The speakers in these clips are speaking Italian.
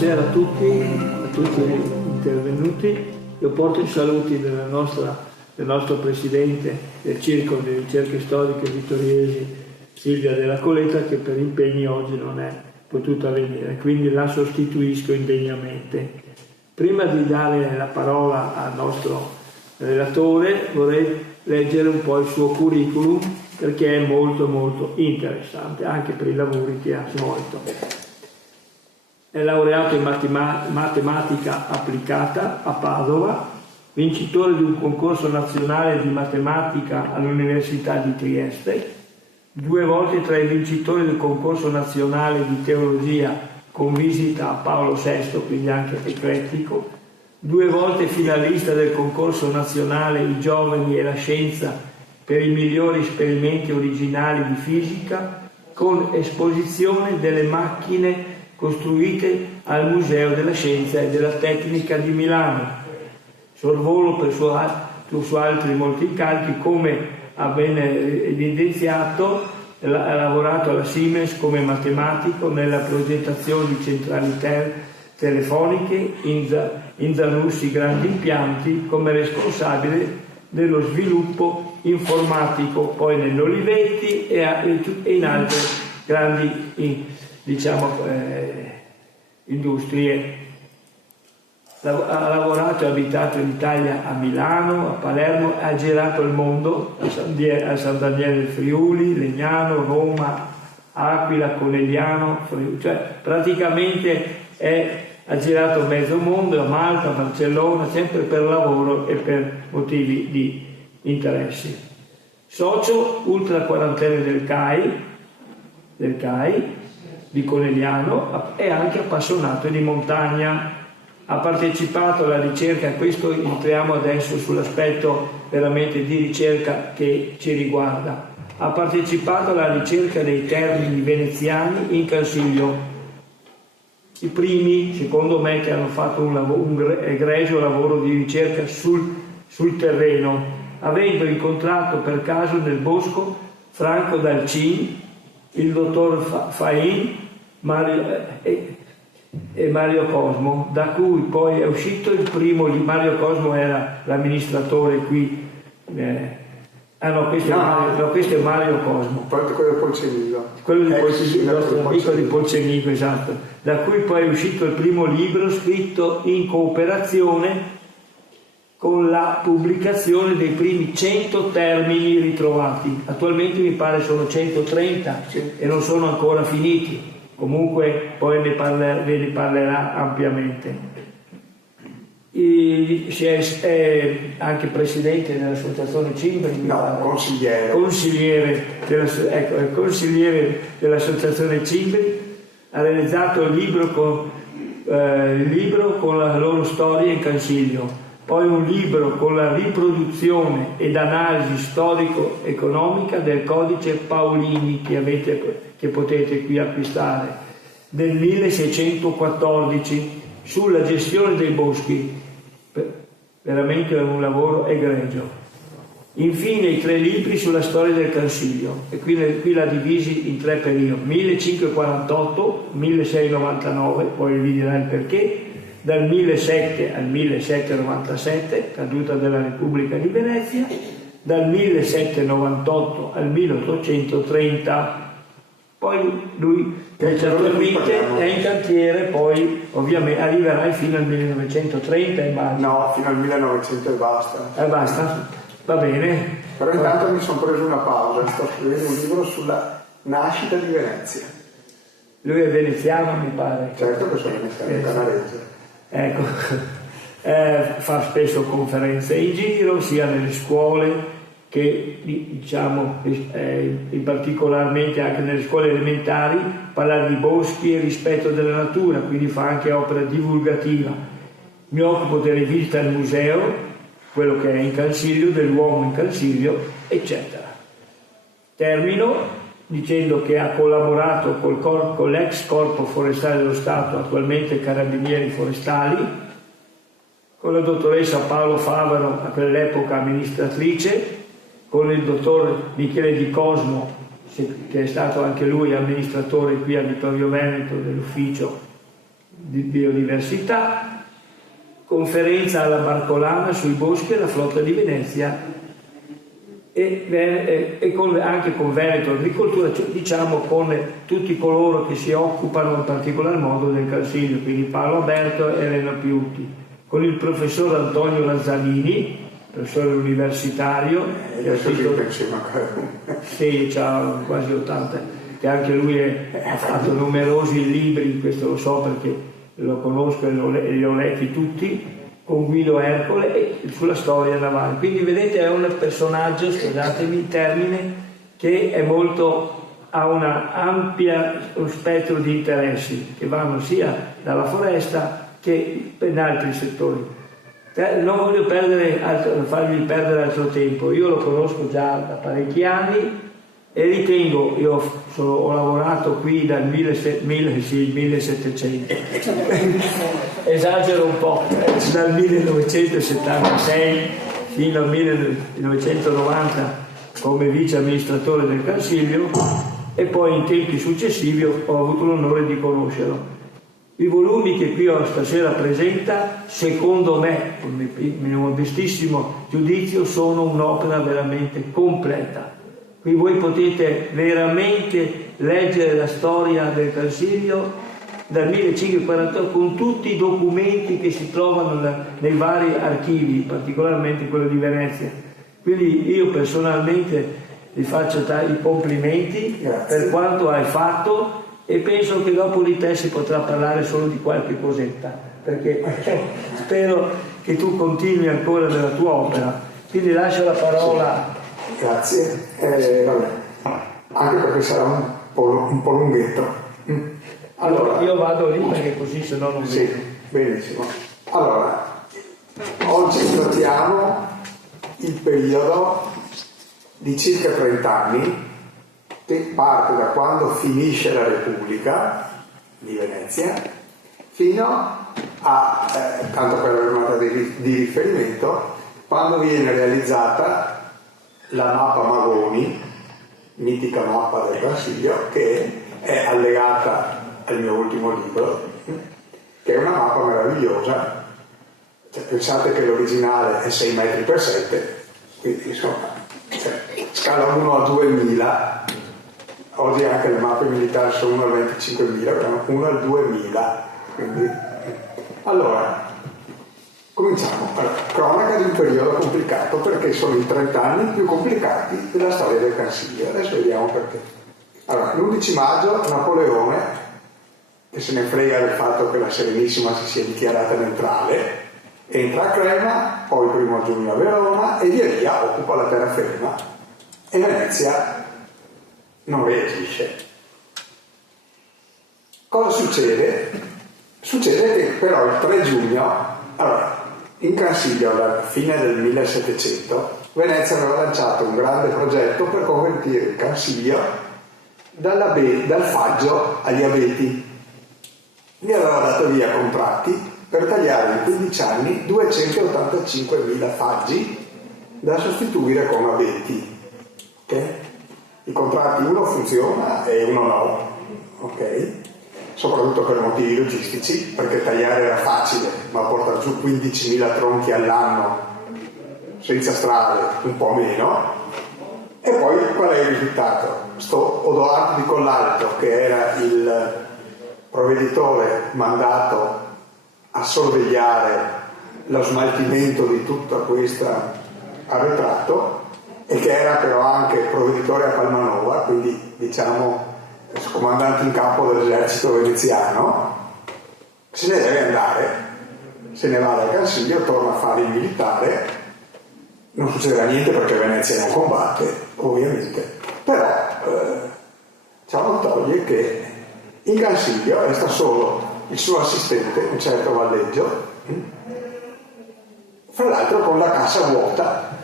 Buonasera a tutti gli intervenuti. Io porto i saluti del nostro presidente del Circolo di Ricerche Storiche Vittoriesi, Silvia Della Coletta, che per impegni oggi non è potuta venire, quindi la sostituisco indegnamente. Prima di dare la parola al nostro relatore vorrei leggere un po' il suo curriculum, perché è molto molto interessante anche per i lavori che ha svolto. È laureato in matematica applicata a Padova, vincitore di un concorso nazionale di matematica all'Università di Trieste, 2 volte tra i vincitori del concorso nazionale di teologia con visita a Paolo VI, quindi anche eclettico, 2 volte finalista del concorso nazionale I giovani e la scienza per i migliori esperimenti originali di fisica, con esposizione delle macchine costruite al Museo della Scienza e della Tecnica di Milano. Sorvolo su altri molti incarichi, come ha ben evidenziato, ha lavorato alla Siemens come matematico nella progettazione di centrali telefoniche, in Zanussi grandi impianti, come responsabile dello sviluppo informatico, poi nell'Olivetti e in altre grandi industrie. Ha lavorato e abitato in Italia a Milano, a Palermo, ha girato il mondo, a San Daniele del Friuli, Legnano, Roma, Aquila, Conegliano, cioè praticamente ha girato mezzo mondo, a Malta, a Barcellona, sempre per lavoro e per motivi di interessi. Socio ultra quarantenne del CAI di Conegliano, è anche appassionato di montagna. Ha partecipato alla ricerca, questo entriamo adesso sull'aspetto veramente di ricerca che ci riguarda. Ha partecipato alla ricerca dei termini veneziani in Cansiglio, i primi, secondo me, che hanno fatto un egregio lavoro di ricerca sul terreno, avendo incontrato per caso nel bosco Franco Dalcin, il dottor Fain e Mario Cosmo, da cui poi è uscito il primo. Mario Cosmo era l'amministratore qui. Questo è Mario Cosmo. Quello di Polcenigo. Quello di Polcenigo, il nostro amico di Polcenigo, esatto. Da cui poi è uscito il primo libro scritto in cooperazione con la pubblicazione dei primi 100 termini ritrovati. Attualmente mi pare sono 130 e non sono ancora finiti. Comunque poi ve ne parlerà ampiamente. È anche presidente dell'associazione Cimbri. No, consigliere dell'associazione Cimbri. Ha realizzato il libro con la loro storia in Cansiglio. Poi un libro con la riproduzione ed analisi storico-economica del codice Paolini che potete qui acquistare, del 1614, sulla gestione dei boschi. Veramente è un lavoro egregio. Infine i 3 libri sulla storia del Cansiglio, e qui l'ha divisi in 3 periodi: 1548-1699, poi vi dirà il perché, dal 1007 al 1797, caduta della Repubblica di Venezia, dal 1798 al 1830. Poi lui attualmente è in cantiere, poi ovviamente arriverà fino al 1930 immagino. No, fino al 1900 e basta. Basta? Va bene. Però intanto mi sono preso una pausa, sto scrivendo un libro sulla nascita di Venezia. Lui è veneziano, mi pare. Certo che sono veneziano, canadese. Ecco, fa spesso conferenze in giro, sia nelle scuole che in particolarmente anche nelle scuole elementari, parlare di boschi e rispetto della natura, quindi fa anche opera divulgativa. Mi occupo delle visite al museo, quello che è in Cansiglio, dell'uomo in Cansiglio, eccetera. Termino dicendo che ha collaborato con l'ex Corpo Forestale dello Stato, attualmente Carabinieri Forestali, con la dottoressa Paolo Favaro, a quell'epoca amministratrice, con il dottor Michele Di Cosmo, che è stato anche lui amministratore qui a Vittorio Veneto dell'ufficio di biodiversità, conferenza alla Barcolana sui boschi e la flotta di Venezia e anche con Veneto Agricoltura, cioè, diciamo con tutti coloro che si occupano in particolar modo del Cansiglio, quindi Paolo Alberto e Elena Piutti, con il professor Antonio Lazzalini, professore universitario, sì, c'ha quasi 80, che anche lui ha fatto numerosi libri, questo lo so perché lo conosco e li ho letti tutti, con Guido Ercole e sulla storia navale. Quindi vedete, è un personaggio, scusatemi il termine, che è ha una ampia spettro di interessi che vanno sia dalla foresta che in altri settori. Non voglio fargli perdere altro tempo, io lo conosco già da parecchi anni e ritengo, ho lavorato qui dal 1700, esagero un po', dal 1976 fino al 1990 come vice amministratore del Consiglio e poi in tempi successivi ho avuto l'onore di conoscerlo. I volumi che qui stasera presenta, secondo me, con il mio modestissimo giudizio, sono un'opera veramente completa. Qui voi potete veramente leggere la storia del Consiglio dal 1548 con tutti i documenti che si trovano nei vari archivi, particolarmente quello di Venezia. Quindi io personalmente vi faccio i complimenti. Grazie. Per quanto hai fatto e penso che dopo di te si potrà parlare solo di qualche cosetta, perché spero che tu continui ancora nella tua opera. Quindi lascio la parola. Grazie, vabbè. Anche perché sarà un po' lunghetto. Allora, io vado lì perché così se no non vedo. Sì, benissimo. Allora, oggi trattiamo il periodo di circa 30 anni che parte da quando finisce la Repubblica di Venezia fino a, tanto per avere una data di riferimento, quando viene realizzata la mappa Magoni, mitica mappa del Consiglio, che è allegata al mio ultimo libro, che è una mappa meravigliosa. Cioè, pensate che l'originale è 6 metri per 7, quindi insomma, scala 1 a 2000, oggi anche le mappe militari sono 1 al 25.000, 1 al 2000, quindi allora cominciamo. Allora, cronaca di un periodo complicato perché sono i 30 anni più complicati della storia del Consiglio. Adesso vediamo perché. Allora, l'11 maggio Napoleone, che se ne frega del fatto che la Serenissima si sia dichiarata neutrale, entra a Crema, poi il 1 giugno a Verona e via via occupa la terraferma e Venezia non reagisce. Cosa succede? Succede che però il 3 giugno, allora, in Consiglio alla fine del 1700 Venezia aveva lanciato un grande progetto per convertire il Consiglio dal faggio agli abeti. Gli aveva dato via contratti per tagliare in 15 anni 285.000 faggi da sostituire con abeti. Okay? I contratti, uno funziona e uno no, ok? Soprattutto per motivi logistici, perché tagliare era facile, ma portare giù 15.000 tronchi all'anno senza strade un po' meno. E poi qual è il risultato? Sto Odoardo di Collalto, che era il provveditore mandato a sorvegliare lo smaltimento di tutta questa arretrato e che era però anche provveditore a Palmanova, quindi diciamo comandante in campo dell'esercito veneziano, se ne deve andare, se ne va dal Consiglio, torna a fare il militare, non succederà niente perché Venezia non combatte, ovviamente, però ciò non toglie che in Consiglio resta solo il suo assistente, un certo Valleggio, fra l'altro con la cassa vuota,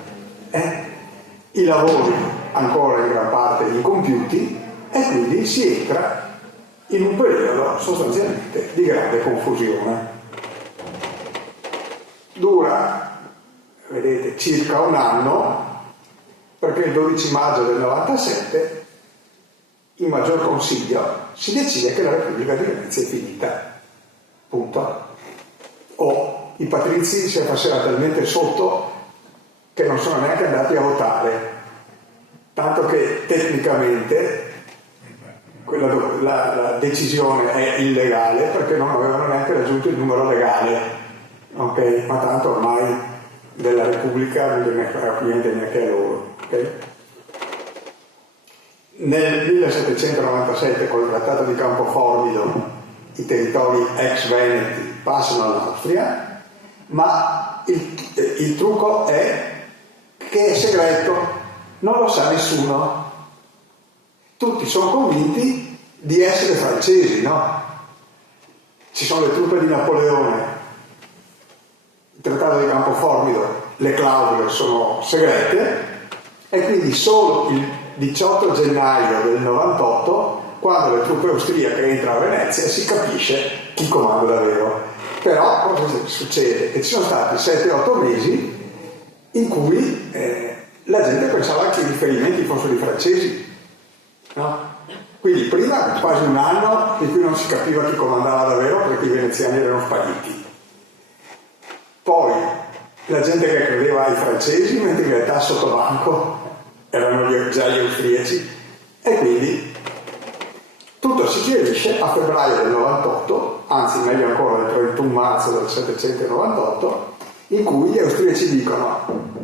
i lavori ancora in gran parte incompiuti, e quindi si entra in un periodo sostanzialmente di grande confusione. Dura, vedete, circa un anno, perché il 12 maggio del 97 in Maggior Consiglio si decide che la Repubblica di Venezia è finita. punto. O i patrizi si era talmente sotto che non sono neanche andati a votare, tanto che tecnicamente la decisione è illegale perché non avevano neanche raggiunto il numero legale, ok? Ma tanto ormai della Repubblica non gliene frega più niente neanche a loro, ok? Nel 1797 col trattato di Campoformido i territori ex veneti passano all'Austria, ma il trucco è che è segreto, non lo sa nessuno. Tutti sono convinti di essere francesi, no? Ci sono le truppe di Napoleone, il trattato di Campoformido, le clausole sono segrete, e quindi solo il 18 gennaio del 98, quando le truppe austriache entrano a Venezia, si capisce chi comanda davvero. Però cosa succede? Che ci sono stati 7-8 mesi in cui la gente pensava che i riferimenti fossero i francesi, no? Quindi prima quasi un anno in cui non si capiva chi comandava davvero perché i veneziani erano spariti. Poi la gente che credeva ai francesi, mentre in realtà sotto banco erano già gli austriaci, e quindi tutto si chiarisce a febbraio del 98, anzi meglio ancora il 31 marzo del 798, in cui gli austriaci dicono: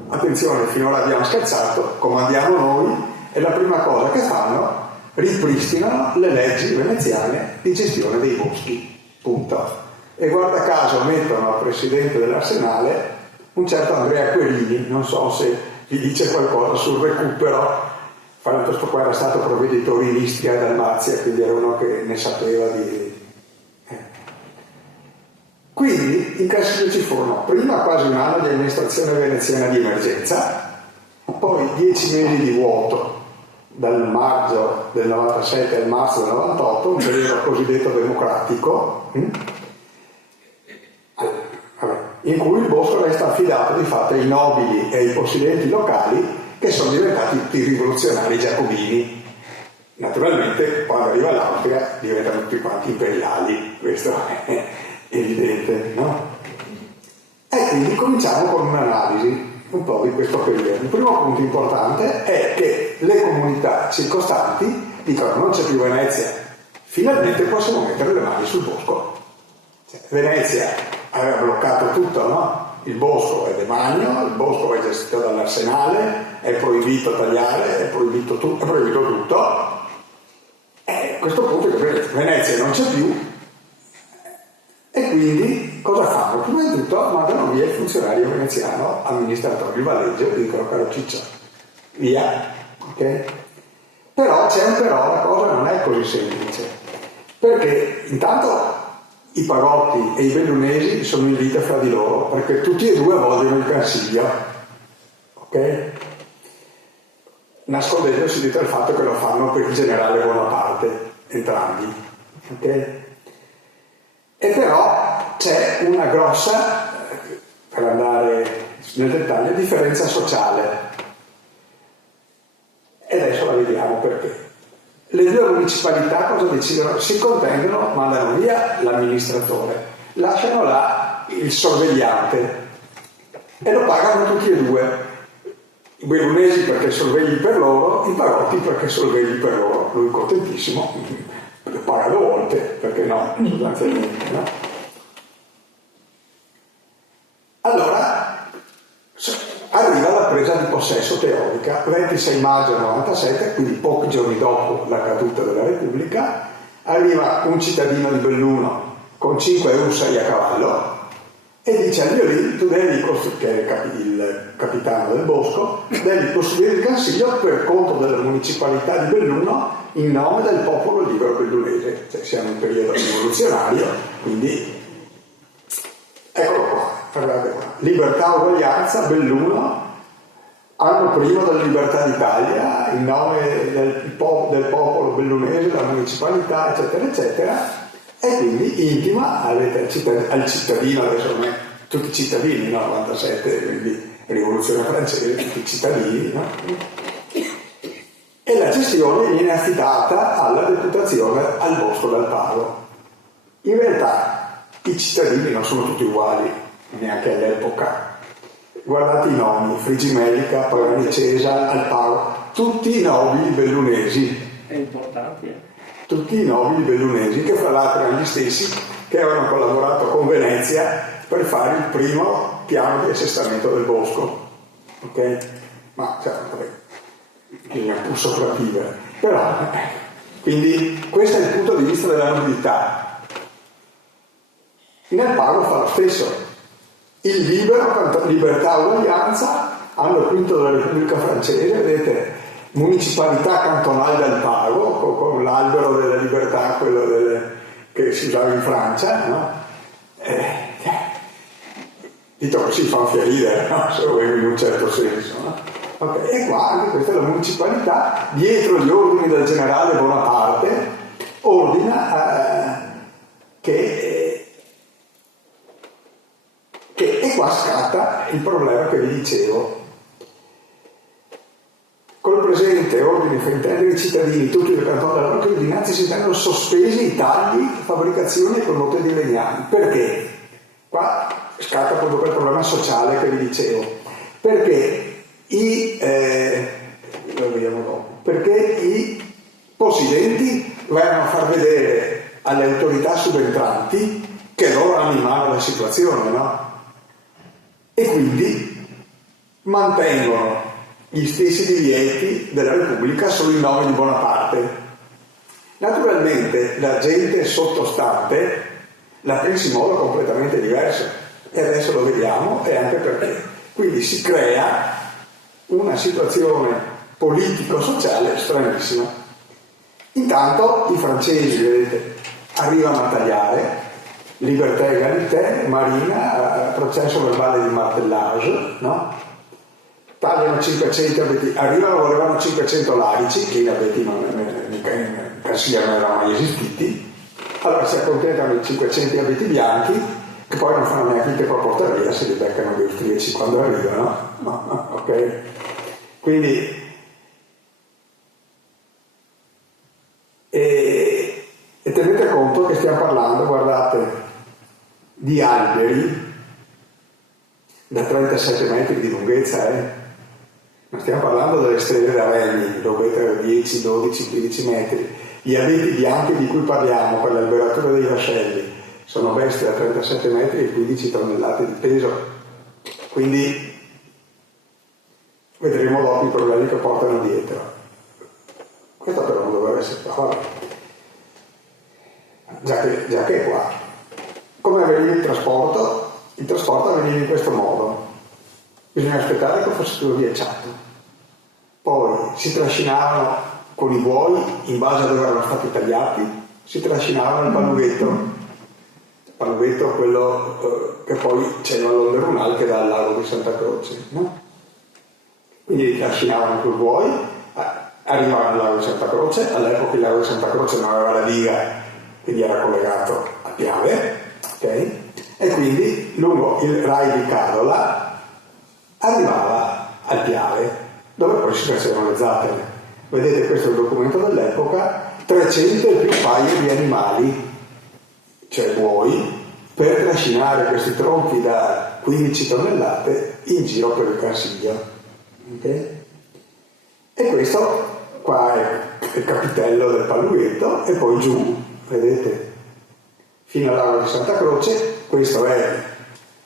attenzione, finora abbiamo scherzato, comandiamo noi, e la prima cosa che fanno, ripristinano le leggi veneziane di gestione dei boschi, punto. E guarda caso mettono al presidente dell'Arsenale un certo Andrea Querini, non so se vi dice qualcosa sul recupero. Questo qua era stato provveditore in Istria e Dalmazia, quindi era uno che ne sapeva di... Quindi in Castiglio ci furono prima quasi un anno di amministrazione veneziana di emergenza, poi 10 mesi di vuoto, dal maggio del 97 al marzo del 98, un periodo cosiddetto democratico, in cui il bosco resta affidato di fatto ai nobili e ai possidenti locali, che sono diventati tutti rivoluzionari giacobini. Naturalmente quando arriva l'Austria diventano tutti quanti imperiali, questo è evidente, no? E quindi cominciamo con un'analisi un po' di questo periodo. Il primo punto importante è che le comunità circostanti dicono: non c'è più Venezia, finalmente possiamo mettere le mani sul bosco. Venezia aveva bloccato tutto, no? Il bosco è demanio, il bosco è gestito dall'Arsenale, è proibito tagliare, è proibito tutto. E a questo punto Venezia non c'è più, e quindi cosa fanno? Prima di tutto mandano via il funzionario veneziano, amministratore di Valeggio, e dicono: caro Ciccio, via, ok? Però c'è un però, la cosa non è così semplice, perché intanto i Pagotti e i Bellunesi sono in lite fra di loro, perché tutti e due vogliono il Cansiglio, ok? Nascondendosi dietro il fatto che lo fanno per il generale Bonaparte, entrambi, ok? E però c'è una grossa, per andare nel dettaglio, differenza sociale, e adesso la vediamo perché. Le due municipalità cosa decidono? Si contendono, mandano via l'amministratore, lasciano là il sorvegliante e lo pagano tutti e due. I bellunesi perché sorvegli per loro, i Pagotti perché sorvegli per loro. Lui contentissimo, lo paga due volte, perché no? Sostanzialmente, no? Allora arriva la presa di possesso teorica, 26 maggio 97, quindi pochi giorni dopo la caduta della Repubblica, arriva un cittadino di Belluno con 5 ussari a cavallo e dice a Violì: tu devi che è il capitano del bosco, devi costruire il Cansiglio per conto della municipalità di Belluno in nome del popolo libero bellunese. Cioè, siamo in periodo rivoluzionario, quindi eccolo qua. Guardate qua. Libertà, uguaglianza, Belluno, anno prima della libertà d'Italia, in nome del popolo bellunese, della municipalità, eccetera, eccetera, e quindi intima al cittadino, adesso non è tutti i cittadini, no? 97, quindi rivoluzione francese, tutti i cittadini, no? E la gestione viene affidata alla deputazione al Bosco d'Alparo. In realtà i cittadini non sono tutti uguali, neanche all'epoca. Guardate i nomi: Frigimelica, Pagani Cesa, Alpago, tutti i nobili bellunesi. È importante. Tutti i nobili bellunesi, che fra l'altro erano gli stessi che avevano collaborato con Venezia per fare il primo piano di assestamento del bosco. Ok? Ma vabbè, bisogna pur sopravvivere. Però, quindi questo è il punto di vista della nobiltà. In Alpago fa lo stesso. Il libero, libertà, uguaglianza, anno quinto della Repubblica Francese, vedete, municipalità cantonale d'Alpago, con l'albero della libertà, quello che si usava in Francia, no? Dito così fa un fiorire, no? Se lo vedo in un certo senso, no? Okay. E qua anche questa è la municipalità, dietro gli ordini del generale Bonaparte, ordina e qua scatta il problema che vi dicevo. Col presente ordine fa intendere i cittadini, tutti del cantone della Rocca, dinanzi si tengono sospesi i tagli, fabbricazioni e condotte di legnami. Perché? Qua scatta proprio quel problema sociale che vi dicevo. Perché lo vediamo dopo. Perché i possidenti vanno a far vedere alle autorità subentranti che loro hanno in mano la situazione, no? E quindi mantengono gli stessi divieti della Repubblica solo in nome di Bonaparte. Naturalmente la gente sottostante la pensa in modo completamente diverso, e adesso lo vediamo, e anche perché. Quindi si crea una situazione politico-sociale stranissima. Intanto i francesi, vedete, arrivano a tagliare libertà e egalité, marina, processo verbale di martellage, no? Tagliano 500 abeti, volevano 500 larici, che in abeti in Cassia non erano mai esistiti, allora si accontentano di 500 abeti bianchi, che poi non fanno neanche il tempo a portare via, se li beccano gli austriaci quando arrivano, no? Ok? Quindi e tenete conto che stiamo parlando, guardate, di alberi da 37 metri di lunghezza, non stiamo parlando delle stelle da regni, dove 10, 12, 15 metri. Gli abeti bianchi di cui parliamo per l'alberatura dei vascelli sono bestie da 37 metri e 15 tonnellate di peso. Quindi vedremo dopo i problemi che portano dietro. Questo però non dovrebbe essere qua, già che è qua. Come avveniva il trasporto? Il trasporto avveniva in questo modo: bisogna aspettare che fosse tutto ghiacciato, poi si trascinavano con i buoi in base a dove erano stati tagliati, si trascinavano il palughetto quello che poi c'è l'Onde Runal che dà al lago di Santa Croce, no? Quindi li trascinavano con i buoi, arrivavano al lago di Santa Croce. All'epoca il lago di Santa Croce non aveva la diga, quindi era collegato a Piave, ok? E quindi lungo il Rai di Cadola arrivava al Piave, dove poi si facevano le zattere. Vedete, questo è il documento dell'epoca: 300 e più paia di animali, cioè buoi, per trascinare questi tronchi da 15 tonnellate in giro per il Cansiglio. Okay? E questo qua è il capitello del palughetto, e poi giù, vedete, fino al lago di Santa Croce. Questo è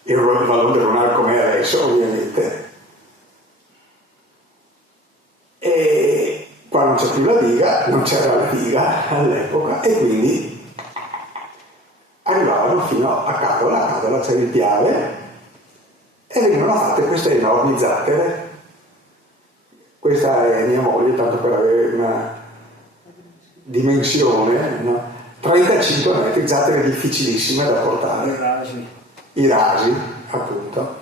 il Vallone Runal come è adesso, ovviamente. E qua non c'è più la diga, non c'era la diga all'epoca, e quindi arrivavano fino a Cadola. A Cadola c'era il Piave, e venivano fatte queste enormi zattere. Questa è mia moglie, tanto per avere una dimensione, no? 35 metri, zattere difficilissime da portare. I rasi, appunto.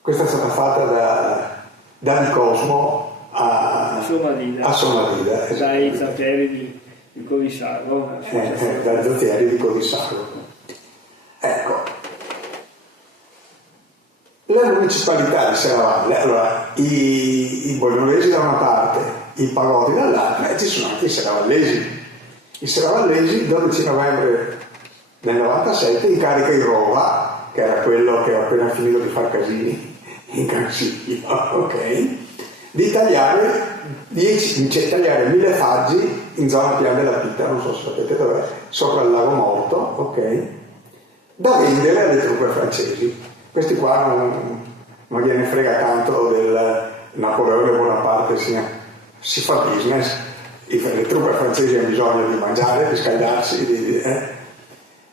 Questa è stata fatta da Nicosmo a Somalida. Dai zattieri di Codisarlo. Dai zattieri di Codisarlo. Ecco. La municipalità di Serravalle, allora i bolognesi da una parte, i pagoti dall'altra, e ci sono anche i serravallesi. I serravallesi il 12 novembre nel 97 incarica il Rova, che era quello che aveva appena finito di fare casini in Consiglio, ok? Di tagliare 1000 faggi in zona Pian della Pitta, non so se sapete dov'è, sopra il Lago Morto, ok? Da vendere alle truppe francesi. Questi qua non gliene frega tanto del Napoleone Bonaparte, si fa business. Le truppe francesi hanno bisogno di mangiare, di scaldarsi,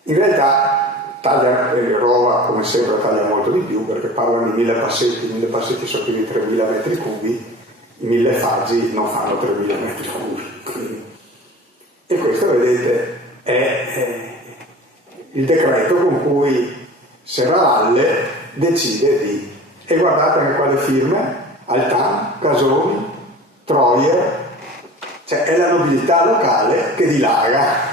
In realtà taglia il Rova, come sempre, taglia molto di più, perché parlano di 1000 passetti sono più di 3000 metri cubi, 1000 faggi non fanno 3000 metri cubi. E questo, vedete, è il decreto con cui Serravalle decide di... E guardate anche qua le firme: Altan, Casoni, Troyer, cioè è la nobiltà locale che dilaga,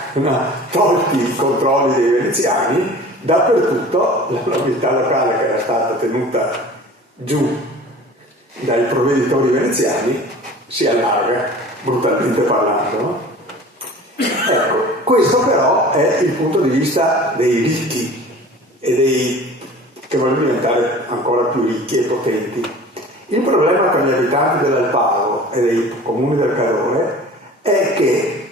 tolti i controlli dei veneziani, dappertutto la nobiltà locale che era stata tenuta giù dai provveditori veneziani si allarga, brutalmente parlando, no? Ecco, questo però è il punto di vista dei ricchi e dei che vogliono diventare ancora più ricchi e potenti. Il problema per gli abitanti dell'Alpago e dei comuni del Cadore è che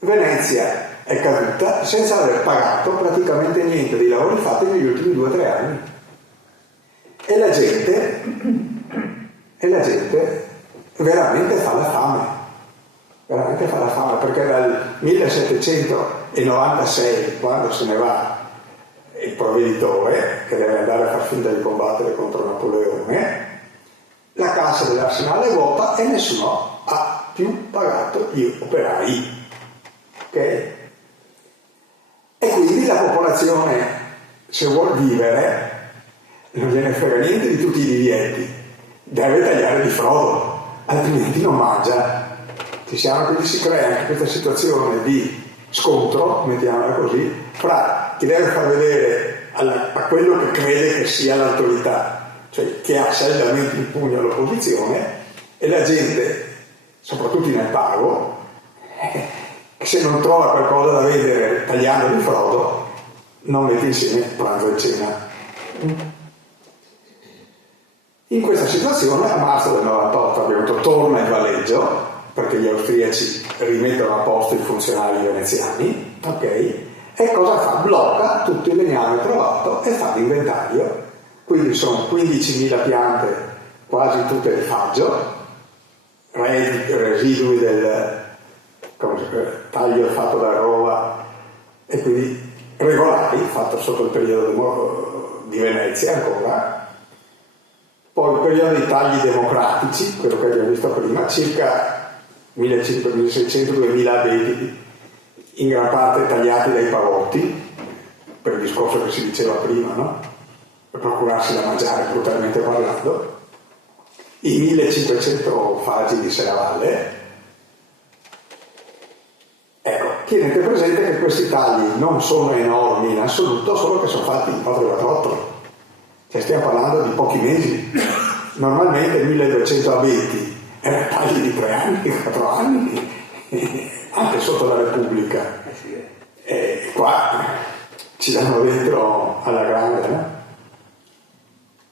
Venezia è caduta senza aver pagato praticamente niente dei lavori fatti negli ultimi 2 o 3 anni. E la gente veramente fa la fame, perché dal 1796, quando se ne va il provveditore, che deve andare a far finta di combattere contro Napoleone, la cassa dell'arsenale è vuota e nessuno ha più pagato gli operai. Ok? E quindi la popolazione, se vuol vivere, non gliene frega niente di tutti i divieti, deve tagliare di frodo, altrimenti non mangia. Quindi si crea anche questa situazione di scontro, mettiamola così, fra chi deve far vedere a quello che crede che sia l'autorità, cioè che ha saldamente in pugno l'opposizione, e la gente, soprattutto in Alpago, che se non trova qualcosa da vendere tagliando di frodo, non mette insieme pranzo e cena. In questa situazione, a marzo del 98, abbiamo torna il Valeggio, perché gli austriaci rimettono a posto i funzionari veneziani, ok? E cosa fa? Blocca tutto il legname trovato e fa l'inventario. Quindi sono 15.000 piante, quasi tutte di faggio, residui del taglio fatto da Rova, e quindi regolari, fatto sotto il periodo di Venezia ancora. Poi il periodo dei tagli democratici, quello che abbiamo visto prima, circa 1.600-2.000 abeti, in gran parte tagliati dai pavotti, per il discorso che si diceva prima, no? Per procurarsi da mangiare, brutalmente parlando, i 1.500 faggi di Serravalle. Ecco, tenete presente che questi tagli non sono enormi in assoluto, solo che sono fatti in 4x4, cioè stiamo parlando di pochi mesi. Normalmente 1.200 abeti erano tagli di 3 anni, 4 anni, anche sotto la Repubblica. E qua ci danno dentro alla grande, no?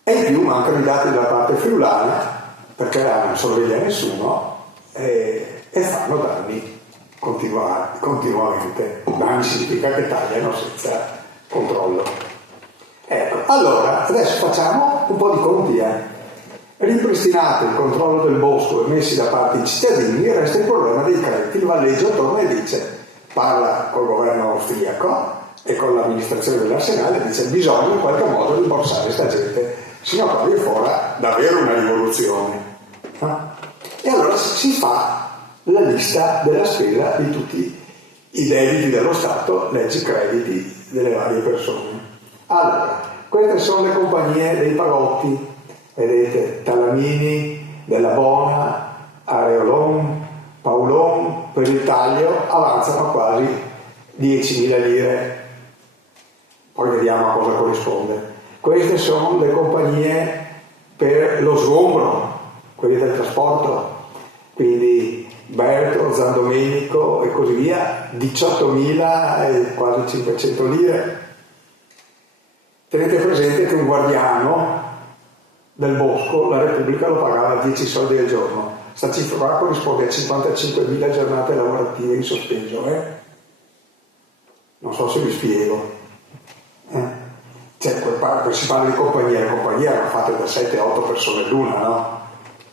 E in più mancano i dati della parte friulana, perché non sorveglia nessuno, e fanno danni continuamente. Danni significa che tagliano senza controllo. Ecco, allora, adesso facciamo un po' di conti, Ripristinato il controllo del bosco e messi da parte i cittadini, resta il problema dei crediti. Il Valleggio torna e parla col governo austriaco e con l'amministrazione dell'arsenale, e dice: bisogna in qualche modo rimborsare questa gente, sino a quando è fuori davvero una rivoluzione. E allora si fa la lista della spesa di tutti i debiti dello Stato, leggi crediti delle varie persone. Allora, queste sono le compagnie dei pagotti, vedete, Talamini, Della Bona, Areolon, Paolon, per il taglio avanzano quasi 10.000 lire. Poi vediamo a cosa corrisponde. Queste sono le compagnie per lo sgombro, quelli del trasporto, quindi Berto, Zandomenico e così via, 18.000 e quasi 500 lire. Tenete presente che un guardiano del bosco, la Repubblica, lo pagava 10 soldi al giorno. Sta cifra qua corrisponde a 55.000 giornate lavorative in sospeso. Non so se vi spiego. Cioè, si parla di compagnie, le compagnie erano fatte da 7-8 persone l'una, no?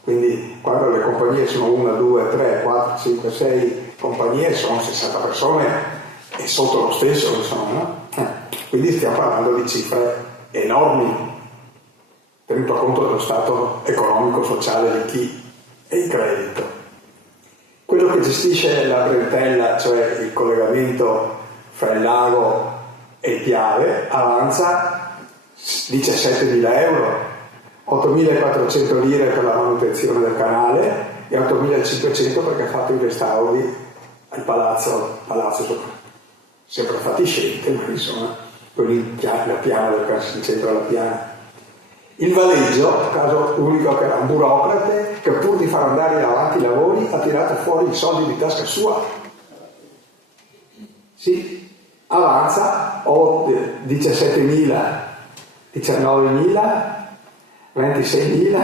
Quindi quando le compagnie sono 1, 2, 3, 4, 5, 6 compagnie, sono 60 persone e sotto lo stesso, insomma, no? Quindi stiamo parlando di cifre enormi, tenuto conto dello stato economico-sociale di chi è in credito. Quello che gestisce la Brentella, cioè il collegamento fra il lago e il Piave, avanza 17.000 euro, 8.400 lire per la manutenzione del canale e 8.500 perché ha fatto i restauri al palazzo sempre fatiscente, ma insomma, la piana il centro della piana. Il Valeggio, caso unico, che era un burocrate che pur di far andare avanti i lavori ha tirato fuori i soldi di tasca sua. Sì, avanza 17.000, 19.000, 26.000,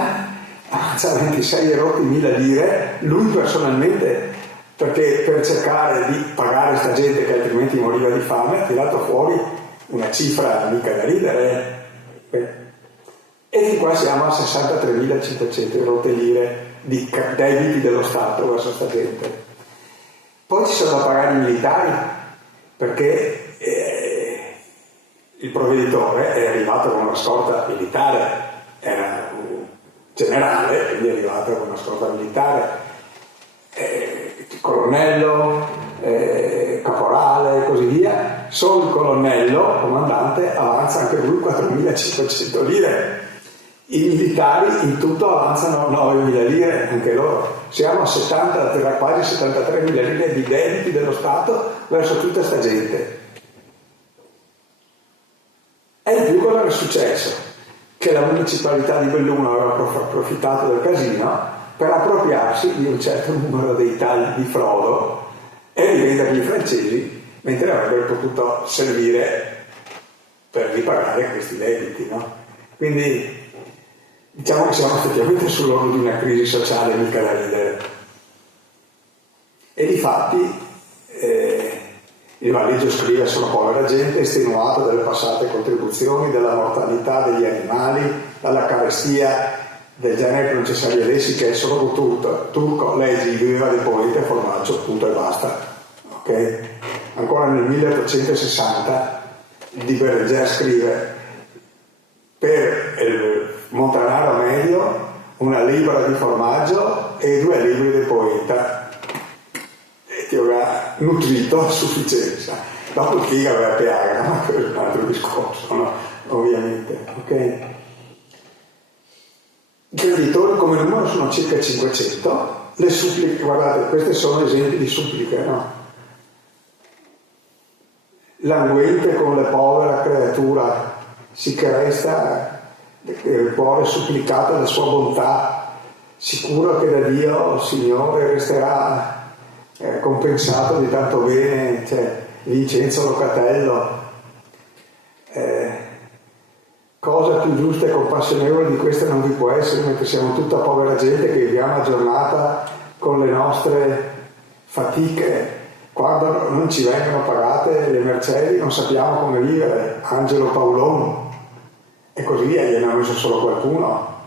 avanza 26 e rotti mila lire, lui personalmente, perché per cercare di pagare sta gente che altrimenti moriva di fame ha tirato fuori una cifra mica da ridere. E fin qua siamo a 63.500 rotte lire di debiti dello Stato verso sta gente. Poi ci sono da pagare i militari, perché il provveditore è arrivato con una scorta militare, era un generale, quindi è arrivato con una scorta militare, colonnello, caporale e così via. Solo il colonnello, comandante, avanza anche lui 4.500 lire. I militari in tutto avanzano 9.000 lire, anche loro. Siamo a quasi 73.000 lire di debiti dello Stato verso tutta sta gente. E in più cosa è successo? Che la municipalità di Belluno aveva approfittato del casino per appropriarsi di un certo numero dei tagli di frodo e rivenderli ai francesi, mentre avrebbero potuto servire per ripagare questi debiti, no? Quindi diciamo che siamo effettivamente sull'orlo di una crisi sociale mica da ridere. E difatti il Valeggio scrive: sono povera gente, estenuata dalle passate contribuzioni, dalla mortalità degli animali, dalla carestia del genere che non ci sa vedessi, che è solo turco, leggi, viveva di poeta e formaggio, punto e basta. Ok? Ancora nel 1860 Di Berenger scrive: per il Montanaro medio una libra di formaggio e 2 libri di poeta, e ti avrà nutrito a sufficienza. Dopo il figa aveva piaga, ma quello è un altro discorso, no? Ovviamente. Ok? I creditori come numero sono circa 500. Le suppliche, guardate, questi sono esempi di suppliche, no? Languente con la povera creatura, sì che resta il cuore supplicato alla sua bontà, sicuro che da Dio, Signore, resterà compensato di tanto bene, cioè Vincenzo Locatello. Cosa più giusta e compassionevole di questa non vi può essere, mentre siamo tutta povera gente che viviamo a giornata con le nostre fatiche. Quando non ci vengono pagate le mercedi non sappiamo come vivere. Angelo Paolon e così via, gliene ha messo solo qualcuno.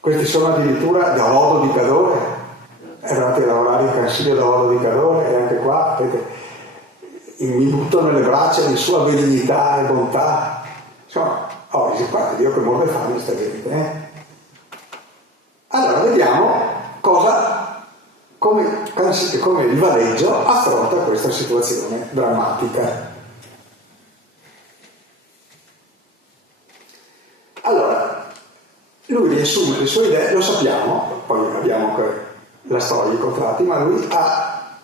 Questi sono addirittura da Vodo di Cadore, erano a lavorare in Cansiglio da Vodo di Cadore, e anche qua vedete, mi butto nelle braccia di sua benignità e bontà. Insomma, dice: guarda Dio che morde fame sta gente. Allora vediamo come il Valeggio affronta questa situazione drammatica. Allora, lui riassume le sue idee, lo sappiamo, poi abbiamo anche la storia dei contratti, ma lui ha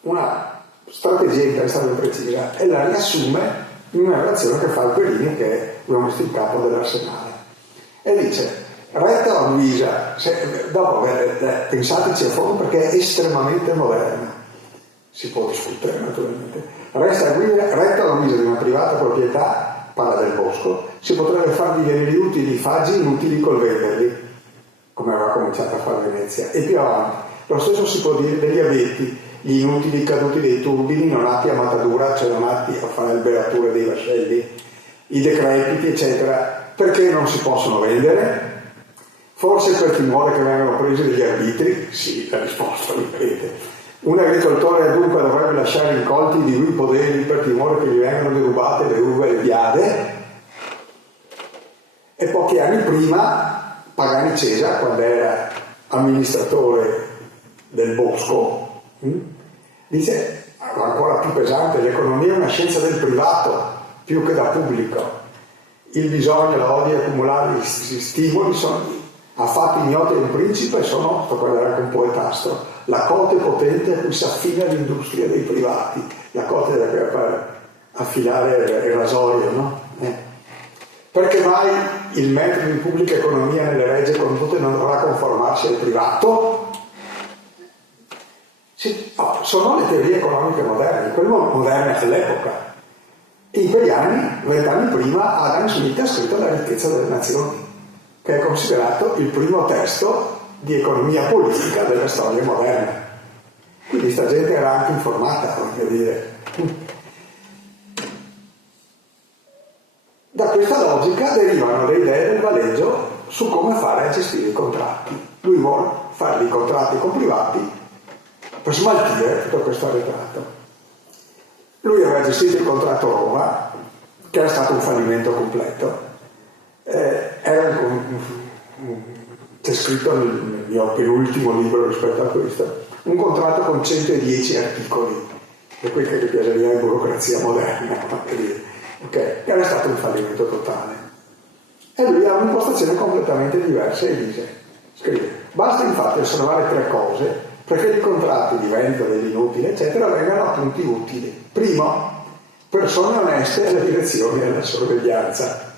una strategia interessante e precisa e la riassume in una relazione che fa Alperini, che è l'uomo in capo dell'Arsenale, e dice: Retta o Luisa, dopo aver pensateci a fondo perché è estremamente moderna, si può discutere naturalmente. Retta o Luisa di una privata proprietà, parla del bosco, si potrebbe far divenire utili i faggi inutili col venderli, come aveva cominciato a fare Venezia, e più avanti. Lo stesso si può dire degli abeti, gli inutili caduti dei turbini non atti a matatura, cioè non atti a fare alberature dei vascelli, i decrepiti, eccetera, perché non si possono vendere? Forse per timore che vengano presi degli arbitri? Sì, la risposta, ripeto. Un agricoltore dunque dovrebbe lasciare incolti di lui poderi per timore che gli vengano derubate le uve e le biade? E pochi anni prima Pagani Cesa, quando era amministratore del bosco, dice ancora più pesante: l'economia è una scienza del privato più che da pubblico. Il bisogno, l'odio, accumulare gli stimoli sono affatto ignoti a un principe, sono, sto quello era un poetastro, la cote potente a cui si affina l'industria dei privati, la cote per affilare il rasoio, no? Perché mai il metodo di pubblica economia nelle regge condute non dovrà conformarsi al privato? Sì, sono le teorie economiche moderne, quelle moderne all'epoca. In quegli anni, 20 anni prima, Adam Smith ha scritto La ricchezza delle nazioni, che è considerato il primo testo di economia politica della storia moderna. Quindi sta gente era anche informata, voglio dire. Da questa logica derivano le idee del Valeggio su come fare a gestire i contratti. Lui vuole fare i contratti con privati per smaltire tutto questo arretrato. Lui aveva gestito il contratto Roma, che era stato un fallimento completo. C'è scritto nel mio penultimo libro rispetto a questo, un contratto con 110 articoli, e quel che piacerebbe è burocrazia moderna, che era stato un fallimento totale. E lui ha un'impostazione completamente diversa e scrive: basta infatti osservare 3 cose perché i contratti di vendita dell'inutile, eccetera, vengano appunti utili. Primo, persone oneste alla direzione e alla sorveglianza.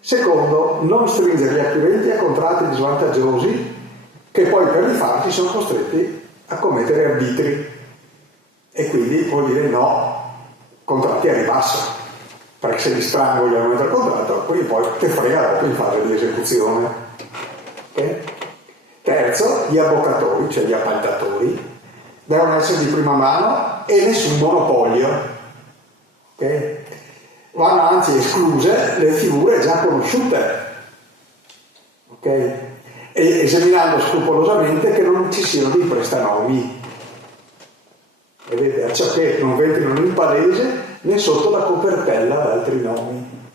Secondo, non stringere gli acquirenti a contratti disvantaggiosi che poi per rifarsi sono costretti a commettere arbitri, e quindi vuol dire no, contratti a ribasso, perché se li strangoli al momento del contratto poi te frega dopo in fase di esecuzione. Okay? Terzo, gli avvocatori, cioè gli appaltatori, devono essere di prima mano e nessun monopolio. Okay? Vanno anzi escluse le figure già conosciute, okay? E esaminando scrupolosamente che non ci siano dei prestanomi, vedete, a ciò che non ventrino in palese né sotto la copertella ad altri nomi.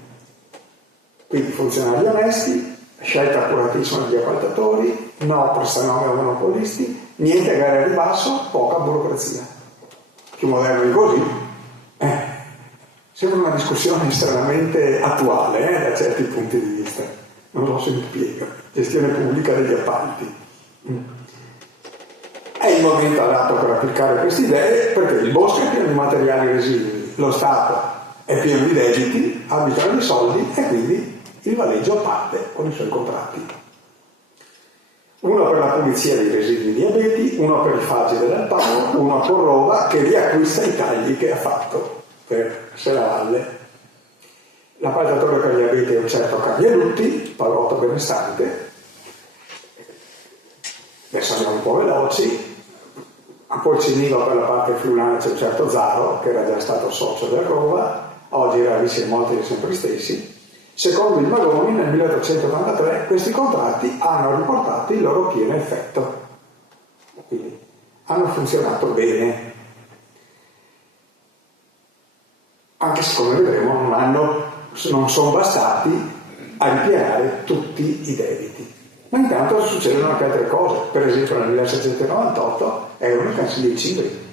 Quindi funzionari onesti, scelta accuratissima degli appaltatori, no prestanomi o monopolisti, niente gare a ribasso, poca burocrazia. Più moderno di così? Sembra una discussione estremamente attuale da certi punti di vista. Non so se mi spiego. Gestione pubblica degli appalti. È il momento adatto per applicare queste idee, perché il bosco è pieno di materiali residui, lo Stato è pieno di debiti, ha bisogno di soldi e quindi il Valeggio parte con i suoi contratti. Uno per la pulizia dei residui di abeti, uno per i faggi dell'alpano, uno con roba che riacquista i tagli che ha fatto per Serravalle. L'appaltatore per gli abeti è un certo Cagliarutti, Palotto benestante. Adesso andiamo un po' veloci. A Polcinigo per la parte friulana c'è un certo Zaro, che era già stato socio del Rova, oggi rarissimi, molti sono sempre gli stessi. Secondo il Magoni, nel 1883 questi contratti hanno riportato il loro pieno effetto. Quindi hanno funzionato bene. Anche se, come vedremo, non sono bastati a ripianare tutti i debiti. Ma intanto succedono anche altre cose. Per esempio nel 1798 erano i Cansigli Cipri.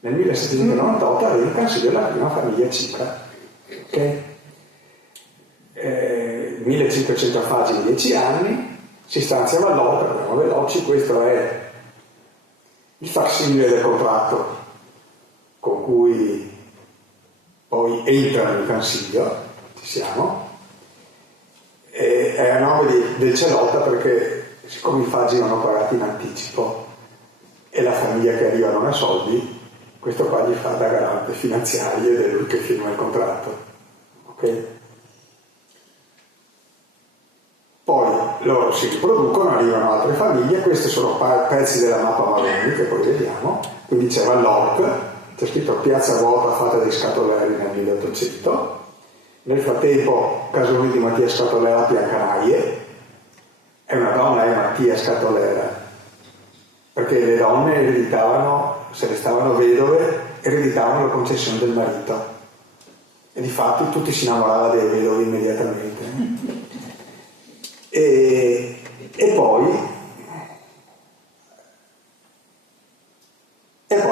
Nel 1798 aveva il Cansiglio la prima famiglia cipra. Okay? 1500 fasi in 10 anni, si stanziava l'opera, andiamo veloci, questo è il facsimile del contratto con cui poi entra nel Consiglio, ci siamo, è a nome del Celotta perché siccome i faggi vanno pagati in anticipo e la famiglia che arriva non ha soldi, questo qua gli fa da garante finanziario ed è lui che firma il contratto. Ok? Poi loro si riproducono, arrivano altre famiglie, questi sono pezzi della mappa Maroni che poi vediamo, quindi c'è Vallorc, c'è scritto piazza vuota fatta di Scatoleri nel 1800, nel frattempo casoni di Mattia Scatolera a Piancanaie, è una donna è Mattia Scatolera, perché le donne ereditavano, se restavano vedove, ereditavano la concessione del marito e difatti tutti si innamoravano dei vedovi immediatamente. E poi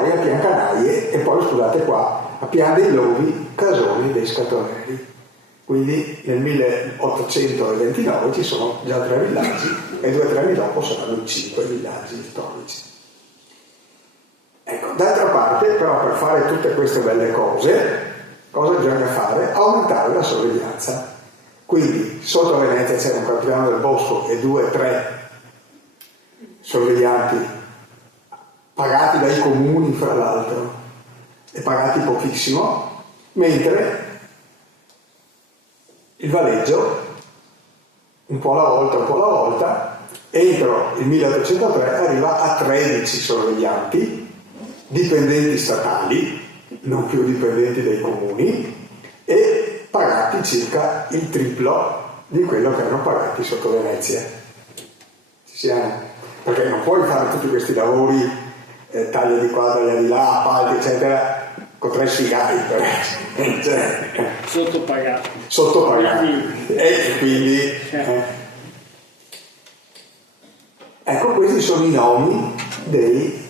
a Piancanaie, e poi scusate qua, a Pian dei Lovi, casoni dei Scatoleri. Quindi nel 1829 ci sono già 3 villaggi e 2 o 3 anni dopo saranno 5 villaggi storici. Ecco, d'altra parte, però, per fare tutte queste belle cose, cosa bisogna fare? Aumentare la sorveglianza. Quindi sotto Venezia c'era un capitano del bosco e 2 o 3 sorveglianti pagati dai comuni, fra l'altro, e pagati pochissimo, mentre il Valeggio, un po' alla volta, entro il 1803 arriva a 13 sorveglianti, dipendenti statali, non più dipendenti dai comuni, e pagati circa il triplo di quello che erano pagati sotto Venezia. Ci siamo? Perché non puoi fare tutti questi lavori, taglia di qua, taglia di là, appalti, eccetera, con 3 sfigati, cioè, sottopagati. E quindi ecco, questi sono i nomi dei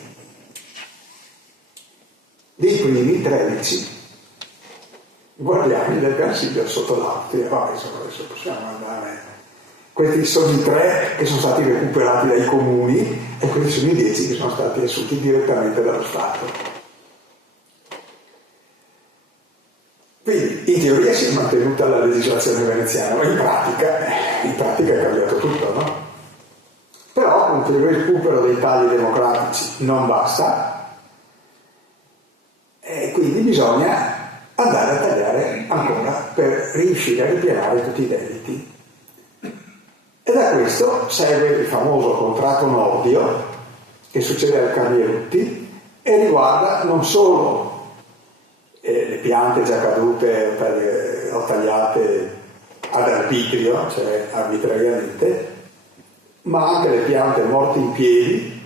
primi 13 guardiani del Consiglio sotto l'Austria. Vabbè, insomma, adesso possiamo andare. Questi sono i 3 che sono stati recuperati dai comuni e questi sono i 10 che sono stati assunti direttamente dallo Stato. Quindi in teoria si è mantenuta la legislazione veneziana, ma in pratica è cambiato tutto, no? Però con il recupero dei tagli democratici non basta e quindi bisogna andare a tagliare ancora per riuscire a ripianare tutti i debiti. E da questo segue il famoso contratto Nordio che succede al Carnierutti e riguarda non solo le piante già cadute o tagliate ad arbitrio, cioè arbitrariamente, ma anche le piante morte in piedi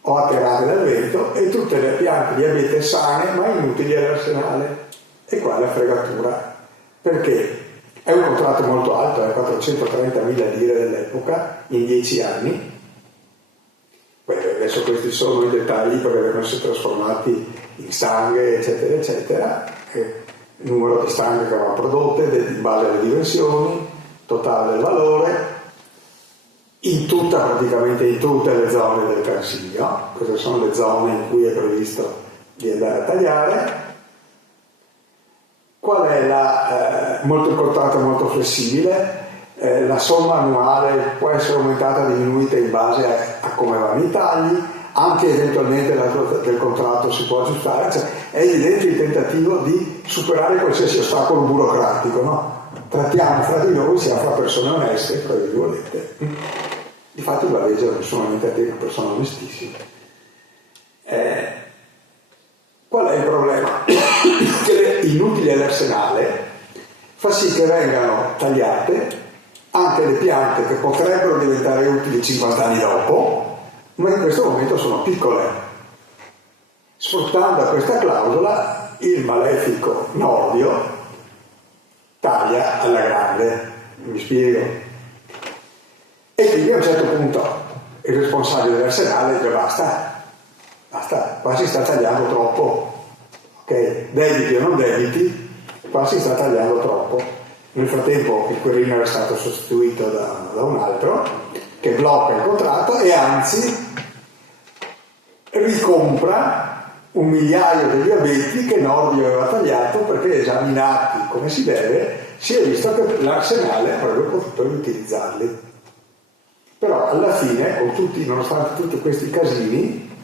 o atterrate dal vento e tutte le piante di abete sane ma inutili all'arsenale. E qua è la fregatura, perché è un contratto molto alto, è 430.000 lire dell'epoca in 10 anni. Adesso questi sono i dettagli perché devono essere trasformati in stanghe, eccetera, eccetera. Il numero di stanghe che vanno prodotte, in base alle dimensioni, totale del valore, praticamente in tutte le zone del Consiglio. Queste sono le zone in cui è previsto di andare a tagliare. Qual è il contratto molto flessibile? La somma annuale può essere aumentata o diminuita in base a come vanno i tagli, anche eventualmente la durata del contratto si può aggiustare, cioè è evidente il tentativo di superare qualsiasi ostacolo burocratico, no? Trattiamo fra di noi, siamo fra persone oneste, fra virgolette. Difatti il Valeggio non sono niente a te, una persona onestissima. Qual è il problema? Che inutile all'arsenale fa sì che vengano tagliate anche le piante che potrebbero diventare utili 50 anni dopo, ma in questo momento sono piccole. Sfruttando questa clausola, il malefico Nordio taglia alla grande, mi spiego. E quindi a un certo punto il responsabile dell'arsenale dice basta, qua si sta tagliando troppo, ok? Debiti o non debiti, qua si sta tagliando troppo. Nel frattempo il Quirino era stato sostituito da un altro che blocca il contratto e anzi ricompra 1 migliaio degli abeti che Nordio aveva tagliato perché esaminati come si deve si è visto che l'Arsenale avrebbe potuto riutilizzarli. Però alla fine, nonostante tutti questi casini,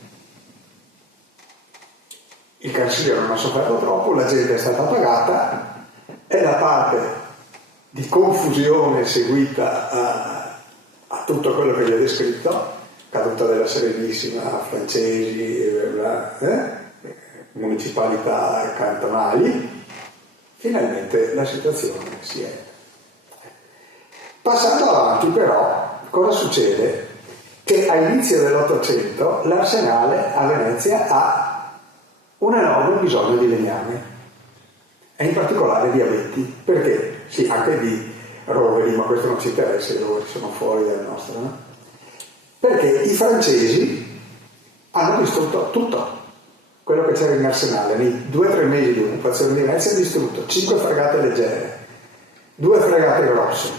il Consiglio non ha sofferto troppo, la gente è stata pagata e la parte di confusione seguita a tutto quello che gli ho descritto, caduta della Serenissima, francesi, municipalità cantonali, finalmente la situazione si è. Passando avanti però, cosa succede? Che all'inizio dell'Ottocento l'Arsenale a Venezia ha un enorme bisogno di legname, e in particolare di abeti. Perché? Sì, anche di roveri, ma questo non ci interessa, i roveri sono fuori dal nostro, no? Perché i francesi hanno distrutto tutto quello che c'era in Arsenale. Nei 2 o 3 mesi di occupazione di Venezia hanno distrutto 5 fregate leggere, 2 fregate grosse,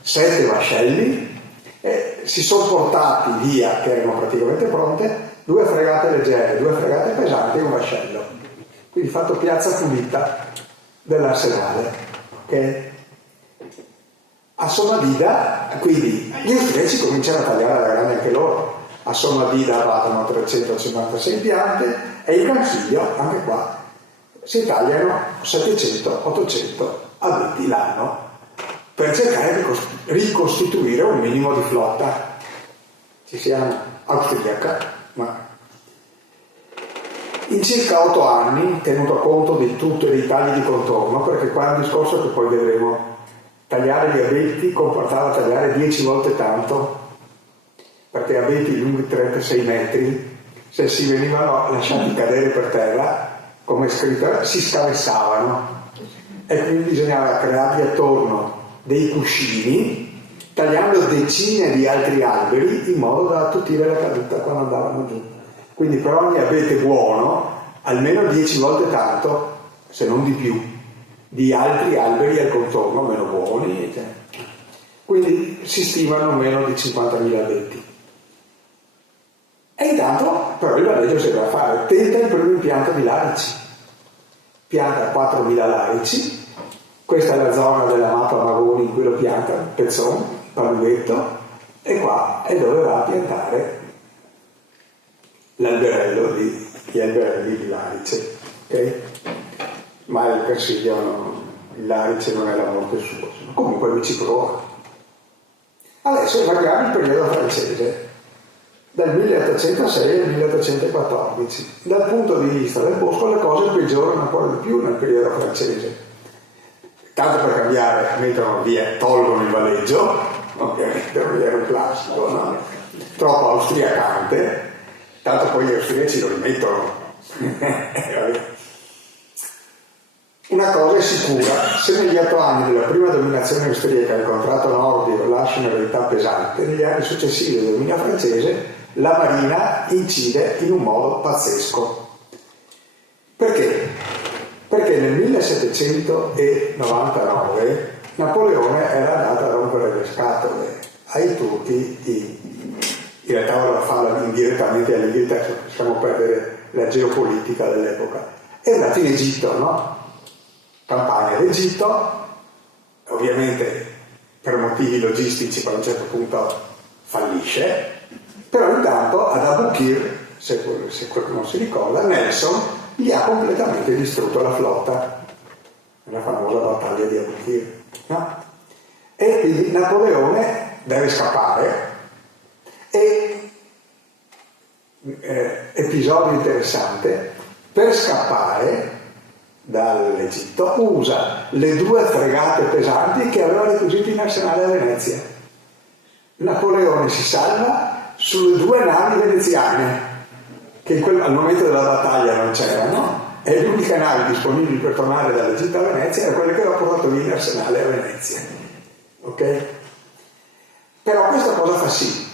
7 vascelli, e si sono portati via, che erano praticamente pronte, 2 fregate leggere, 2 fregate pesanti e un vascello. Quindi fatto piazza pulita dell'Arsenale, ok? A Somadida, quindi gli austriaci cominciano a tagliare alla grande anche loro. A Somadida vadano 356 piante e in Consiglio, anche qua, si tagliano 700-800 abeti l'anno per cercare di ricostituire un minimo di flotta. Ci siamo, austriaca, ma in circa 8 anni, tenuto conto di tutto e dei tagli di contorno, perché qua è un discorso che poi vedremo, tagliare gli abeti comportava tagliare 10 volte tanto, perché abeti lunghi 36 metri, se si venivano lasciati cadere per terra, come scritto, si scavezzavano, e quindi bisognava creargli attorno dei cuscini, tagliando decine di altri alberi in modo da attutire la caduta quando andavano giù. Quindi per ogni abete buono, almeno 10 volte tanto, se non di più, di altri alberi al contorno meno buoni. Quindi si stimano meno di 50.000 abeti. E intanto però il Valeggio si deve fare, tenta il primo impianto di larici, pianta 4.000 larici, questa è la zona della mappa Magoni in cui lo pianta, Pezzon, Palughetto, e qua è dove va a piantare gli alberelli di larice, ok? Ma il Consiglio il larice non è la morte sua, comunque lui ci prova. Adesso evaluiamo il periodo francese dal 1806 al 1814. Dal punto di vista del bosco le cose peggiorano ancora di più nel periodo francese. Tanto per cambiare tolgono il Valeggio, ovviamente era un classico, no? Troppo austriacante, tanto poi gli austriaci lo rimettono. Una cosa è sicura, se negli 8 anni della prima dominazione austriaca il contratto nordico lascia una verità pesante, negli anni successivi del dominio francese la marina incide in un modo pazzesco. Perché? Perché nel 1799 Napoleone era andato a rompere le scatole ai turchi, in realtà ora farla indirettamente all'Inghilterra, possiamo perdere la geopolitica dell'epoca. È andato in Egitto, no? Campagna d'Egitto, ovviamente per motivi logistici a un certo punto fallisce, però intanto ad Abu Qir, se qualcuno si ricorda, Nelson gli ha completamente distrutto la flotta, la famosa battaglia di Abu Qir, no? E quindi Napoleone deve scappare e episodio interessante, per scappare dall'Egitto usa le 2 fregate pesanti che aveva requisito in arsenale a Venezia. Napoleone si salva sulle 2 navi veneziane che al momento della battaglia non c'erano, e le uniche navi disponibili per tornare dall'Egitto a Venezia erano quelle che aveva portato via in arsenale a Venezia, ok? Però questa cosa fa sì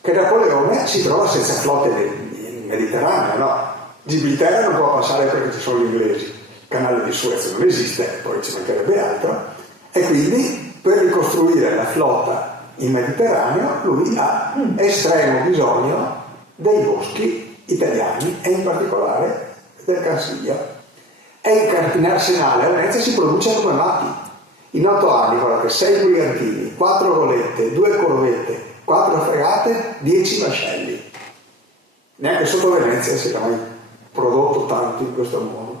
che Napoleone si trova senza flotte in Mediterraneo, no? Gibilterra non può passare perché ci sono gli inglesi, il canale di Suez non esiste, poi ci mancherebbe altro, e quindi per ricostruire la flotta in Mediterraneo lui ha estremo bisogno dei boschi italiani e in particolare del Consiglio. E in arsenale a Venezia si produce come matti. In 8 anni, guardate, 6 brigantini, 4 golette, 2 corvette, 4 fregate, 10 vascelli. Neanche sotto Venezia si era mai prodotto tanto in questo modo.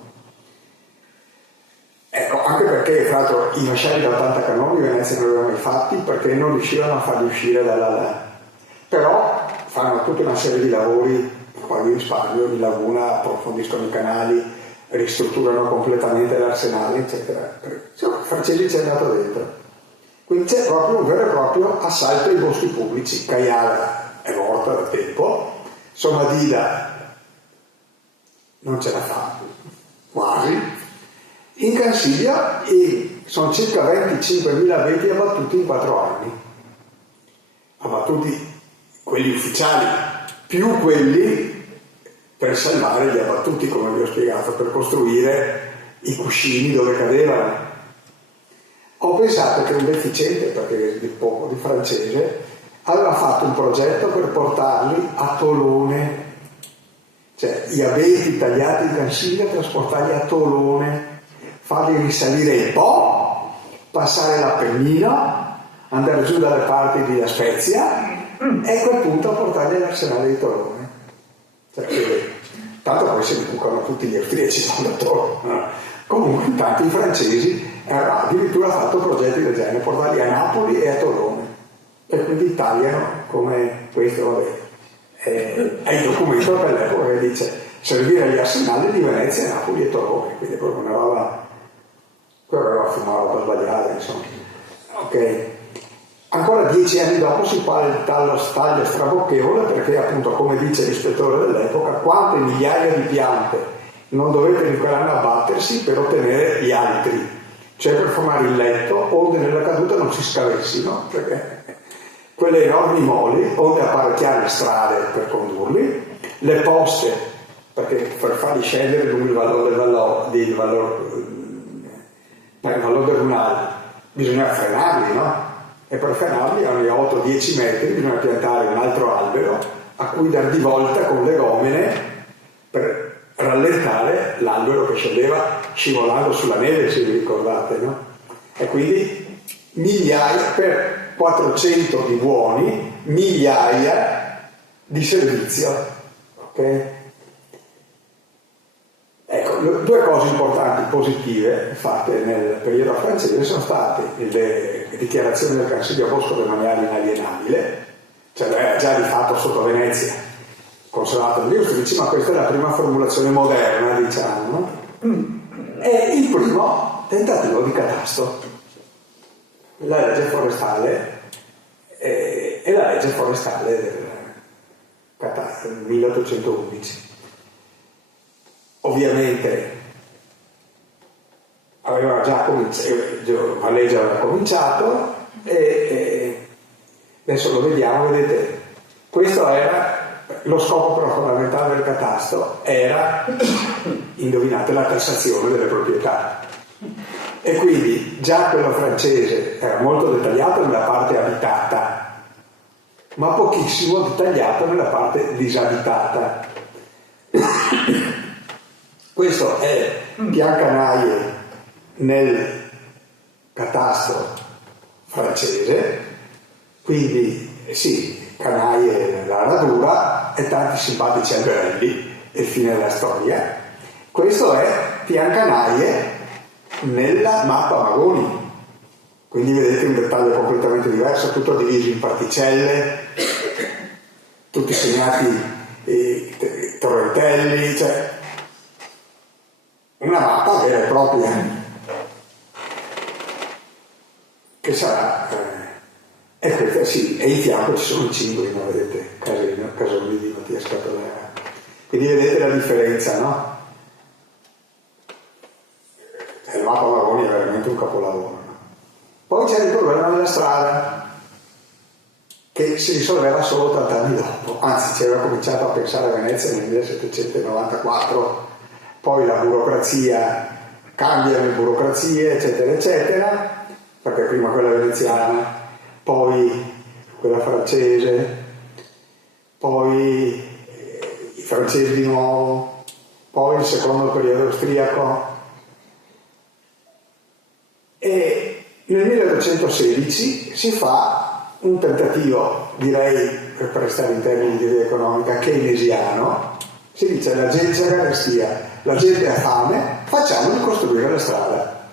Ecco, anche perché, tra l'altro, i vascelli da 80 cannoni Venezia non li aveva mai fatti perché non riuscivano a farli uscire dalla... Però fanno tutta una serie di lavori, poi di risparmio, di laguna, approfondiscono i canali, ristrutturano completamente l'arsenale, eccetera. Insomma, i francesi ci è andato dentro. Quindi c'è proprio un vero e proprio assalto ai boschi pubblici. Caiala è morta da tempo, Somadida non ce la fa, quasi. In Cansiglia sono circa 25.000 abeti abbattuti in 4 anni. Abbattuti quelli ufficiali, più quelli per salvare gli abbattuti, come vi ho spiegato, per costruire i cuscini dove cadevano. Ho pensato che un deficiente, perché di poco di francese, aveva fatto un progetto per portarli a Tolone, cioè gli abeti tagliati in Cansiglia, trasportarli a Tolone, farli risalire il Po, passare l'Appennino, andare giù dalle parti di La Spezia e a quel punto portarli all'arsenale di Tolone. Perché tanto poi si bucano tutti gli austriaci da Tolone. Comunque intanto i francesi hanno addirittura fatto progetti del genere, portarli a Napoli e a Tolone, e quindi tagliano come questo, vabbè. È il documento per l'epoca che dice servire gli arsenali di Venezia, Napoli e Tolone, quindi è proprio una roba, quello aveva fumato una roba sbagliata, insomma. Ok. Ancora 10 anni dopo si parla di taglio strabocchevole perché, appunto, come dice l'ispettore dell'epoca, quante migliaia di piante non dovete in quell'anno abbattersi per ottenere gli altri, cioè per formare il letto onde nella caduta non si scavessino, perché quelle enormi moli onde apparecchiare le strade per condurli, le poste perché per farli scendere lungo il valore del Runale bisogna frenarli, no? E per frenarli ogni 8-10 metri bisogna piantare un altro albero a cui dar di volta con le gomene per rallentare l'albero che scendeva scivolando sulla neve, se vi ricordate, no? E quindi migliaia, per 400 di buoni, migliaia di servizio, ok? Ecco, 2 cose importanti, positive, fatte nel periodo francese sono state le dichiarazioni del Consiglio Bosco Demaniale inalienabile, cioè era già di fatto sotto Venezia, conservato dagli austriaci, ma questa è la prima formulazione moderna, diciamo, no? È il primo tentativo di catasto. La legge forestale è la legge forestale del 1811. Ovviamente aveva già cominciato, la legge aveva cominciato e adesso lo vediamo, vedete, questo era lo scopo però fondamentale del catasto, era, indovinate, la tassazione delle proprietà. E quindi già quello francese era molto dettagliato nella parte abitata, ma pochissimo dettagliato nella parte disabitata. Questo è Piancanaie nel catasto francese, quindi sì, canaie nella radura e tanti simpatici alberelli, e fine della storia. Questo è Piancanaie nella mappa Magoni, quindi vedete un dettaglio completamente diverso, tutto diviso in particelle, tutti segnati torrentelli, cioè una mappa vera e propria che sarà e questa sì, e in fianco ci sono i cimbri, no? Vedete, casoni di Mattia Scatolera, quindi vedete la differenza, no? Il mappa Magoni è veramente un capolavoro, no? Poi c'è il problema della strada che si risolveva solo 80 anni dopo, anzi ci aveva cominciato a pensare a Venezia nel 1794, poi la burocrazia, cambiano le burocrazie, eccetera, eccetera, perché prima quella veneziana, poi quella francese, poi i francesi di nuovo, poi il secondo periodo austriaco, e Nel 1816 si fa un tentativo, direi, per restare in termini di teoria economica, keynesiano. Si dice: la gente c'è carestia, la gente ha fame, facciamoli costruire la strada.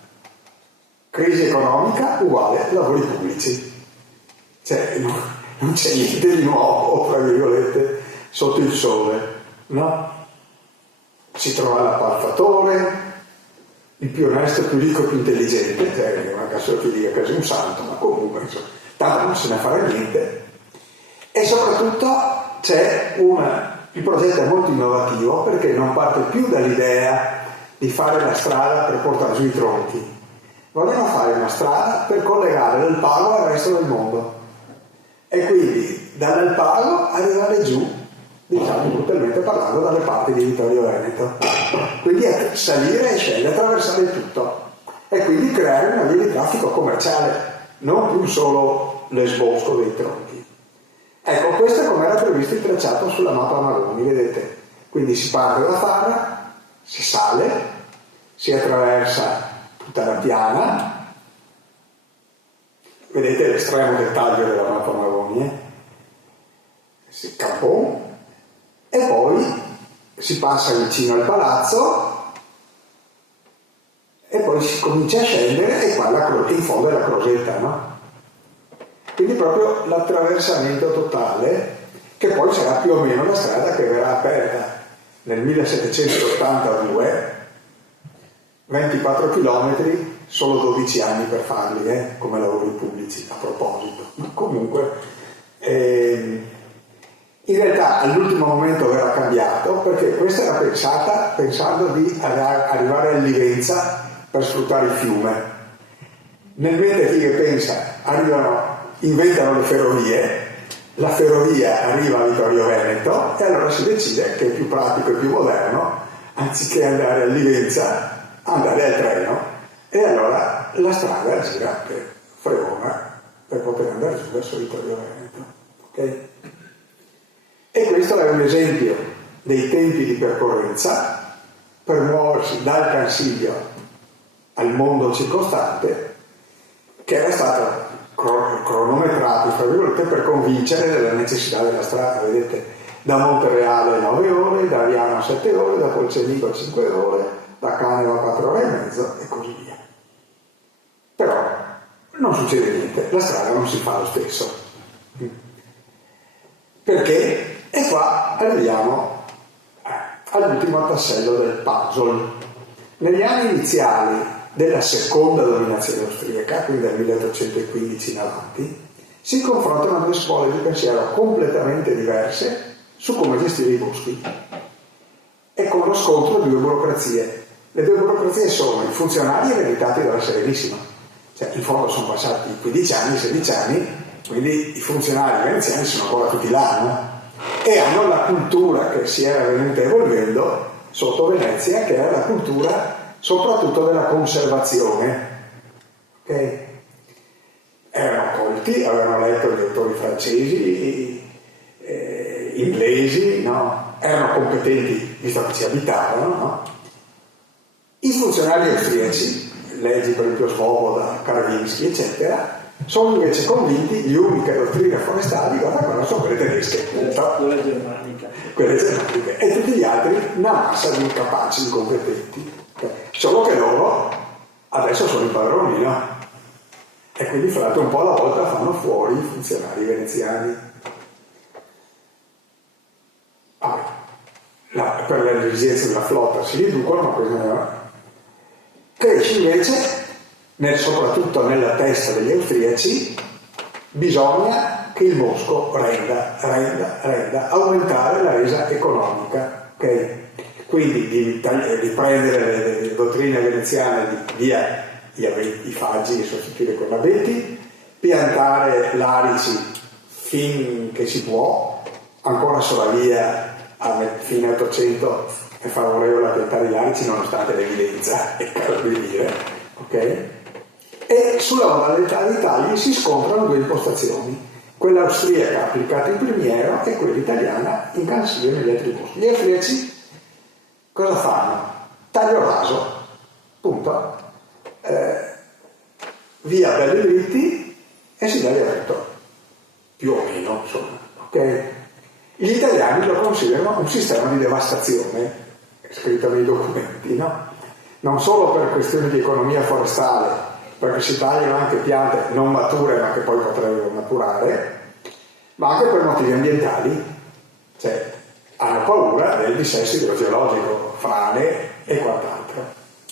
Crisi economica uguale lavori pubblici. Cioè, non c'è niente di nuovo, tra virgolette, sotto il sole, no? Si trova l'appaltatore, il più onesto, più ricco, più intelligente, cioè non è caso che dica che è un santo, ma comunque, insomma, tanto non se ne farà niente. E soprattutto il progetto è molto innovativo, perché non parte più dall'idea di fare la strada per portare giù i tronchi. Vogliono fare una strada per collegare l'Alpago al resto del mondo. E quindi dall'Alpago arrivare giù, diciamo brutalmente parlando, dalle parti di Vittorio Veneto. Quindi salire e scendere, attraversare tutto. E quindi creare una via di traffico commerciale, non più solo l'esbosco dei tronchi. Ecco, questo è come era previsto il tracciato sulla mappa Maroni, vedete? Quindi si parte da Fara, si sale, si attraversa tutta la piana, vedete l'estremo dettaglio della mappa Maroni, Campon, e poi si passa vicino al palazzo e poi si comincia a scendere, e qua in fondo è la Crosetta, no? Quindi proprio l'attraversamento totale, che poi sarà più o meno la strada che verrà aperta nel 1782, 24 km, solo 12 anni per farli, come lavori pubblici, a proposito. Ma comunque, in realtà all'ultimo momento verrà cambiato, perché questa era pensando di arrivare a Livenza per sfruttare il fiume. Nel mentre chi che pensa, inventano le ferrovie, la ferrovia arriva a Vittorio Veneto, e allora si decide che è più pratico e più moderno, anziché andare a Livenza, andare al treno, e allora la strada gira per Fregona per poter andare giù verso Vittorio Veneto. Okay? E questo è un esempio dei tempi di percorrenza per muoversi dal Cansiglio al mondo circostante, che era stato cronometrato, tra virgolette, per convincere della necessità della strada. Vedete, da Montereale 9 ore, da Aviano 7 ore, da Polcenico 5 ore, da Caneva 4 ore e mezzo, e così via. Però non succede niente, la strada non si fa lo stesso. Perché? E qua arriviamo all'ultimo tassello del puzzle. Negli anni iniziali della seconda dominazione austriaca, quindi dal 1815 in avanti, si confrontano due scuole di pensiero completamente diverse su come gestire i boschi, e con lo scontro di due burocrazie. Le due burocrazie sono i funzionari ereditati dalla Serenissima, cioè in fondo sono passati 15 anni, 16 anni, quindi i funzionari veneziani sono ancora tutti là, no? E hanno la cultura che si era venuta evolvendo sotto Venezia, che era la cultura soprattutto della conservazione. Okay? Erano colti, avevano letto gli autori francesi, inglesi, no? Erano competenti, visto che ci abitavano, no? I funzionari austriaci, leggi per esempio Svoboda, Karavinsky, eccetera, sono invece convinti gli uni che dottrine forestali, guarda, sono quelle tedesche, quelle germaniche, e tutti gli altri una massa di incapaci, incompetenti. Solo che loro adesso sono i padroni, no? E quindi fra l'altro un po' alla volta fanno fuori i funzionari veneziani. Per l'esigenza della flotta si riducono, ma questo non è. Cresce invece, soprattutto nella testa degli austriaci, bisogna che il bosco renda, aumentare la resa economica, ok? Quindi di prendere le dottrine veneziane di via i faggi e sostituire con abeti, piantare larici finché si può, ancora Soravia a fine 800 è favorevole a piantare i larici nonostante l'evidenza, è caro di dire, ok? E sulla modalità dei tagli si scontrano due impostazioni, quella austriaca applicata in Primiero e quella italiana in Cansiglio e negli altri boschi. Gli austriaci cosa fanno? Taglio raso, punto. via belli dritti e si dà diretto, più o meno, insomma, ok? Gli italiani lo considerano un sistema di devastazione, è scritto nei documenti, no? Non solo per questioni di economia forestale, perché si tagliano anche piante non mature ma che poi potrebbero maturare, ma anche per motivi ambientali, cioè hanno paura del dissesto idrogeologico, frane e quant'altro,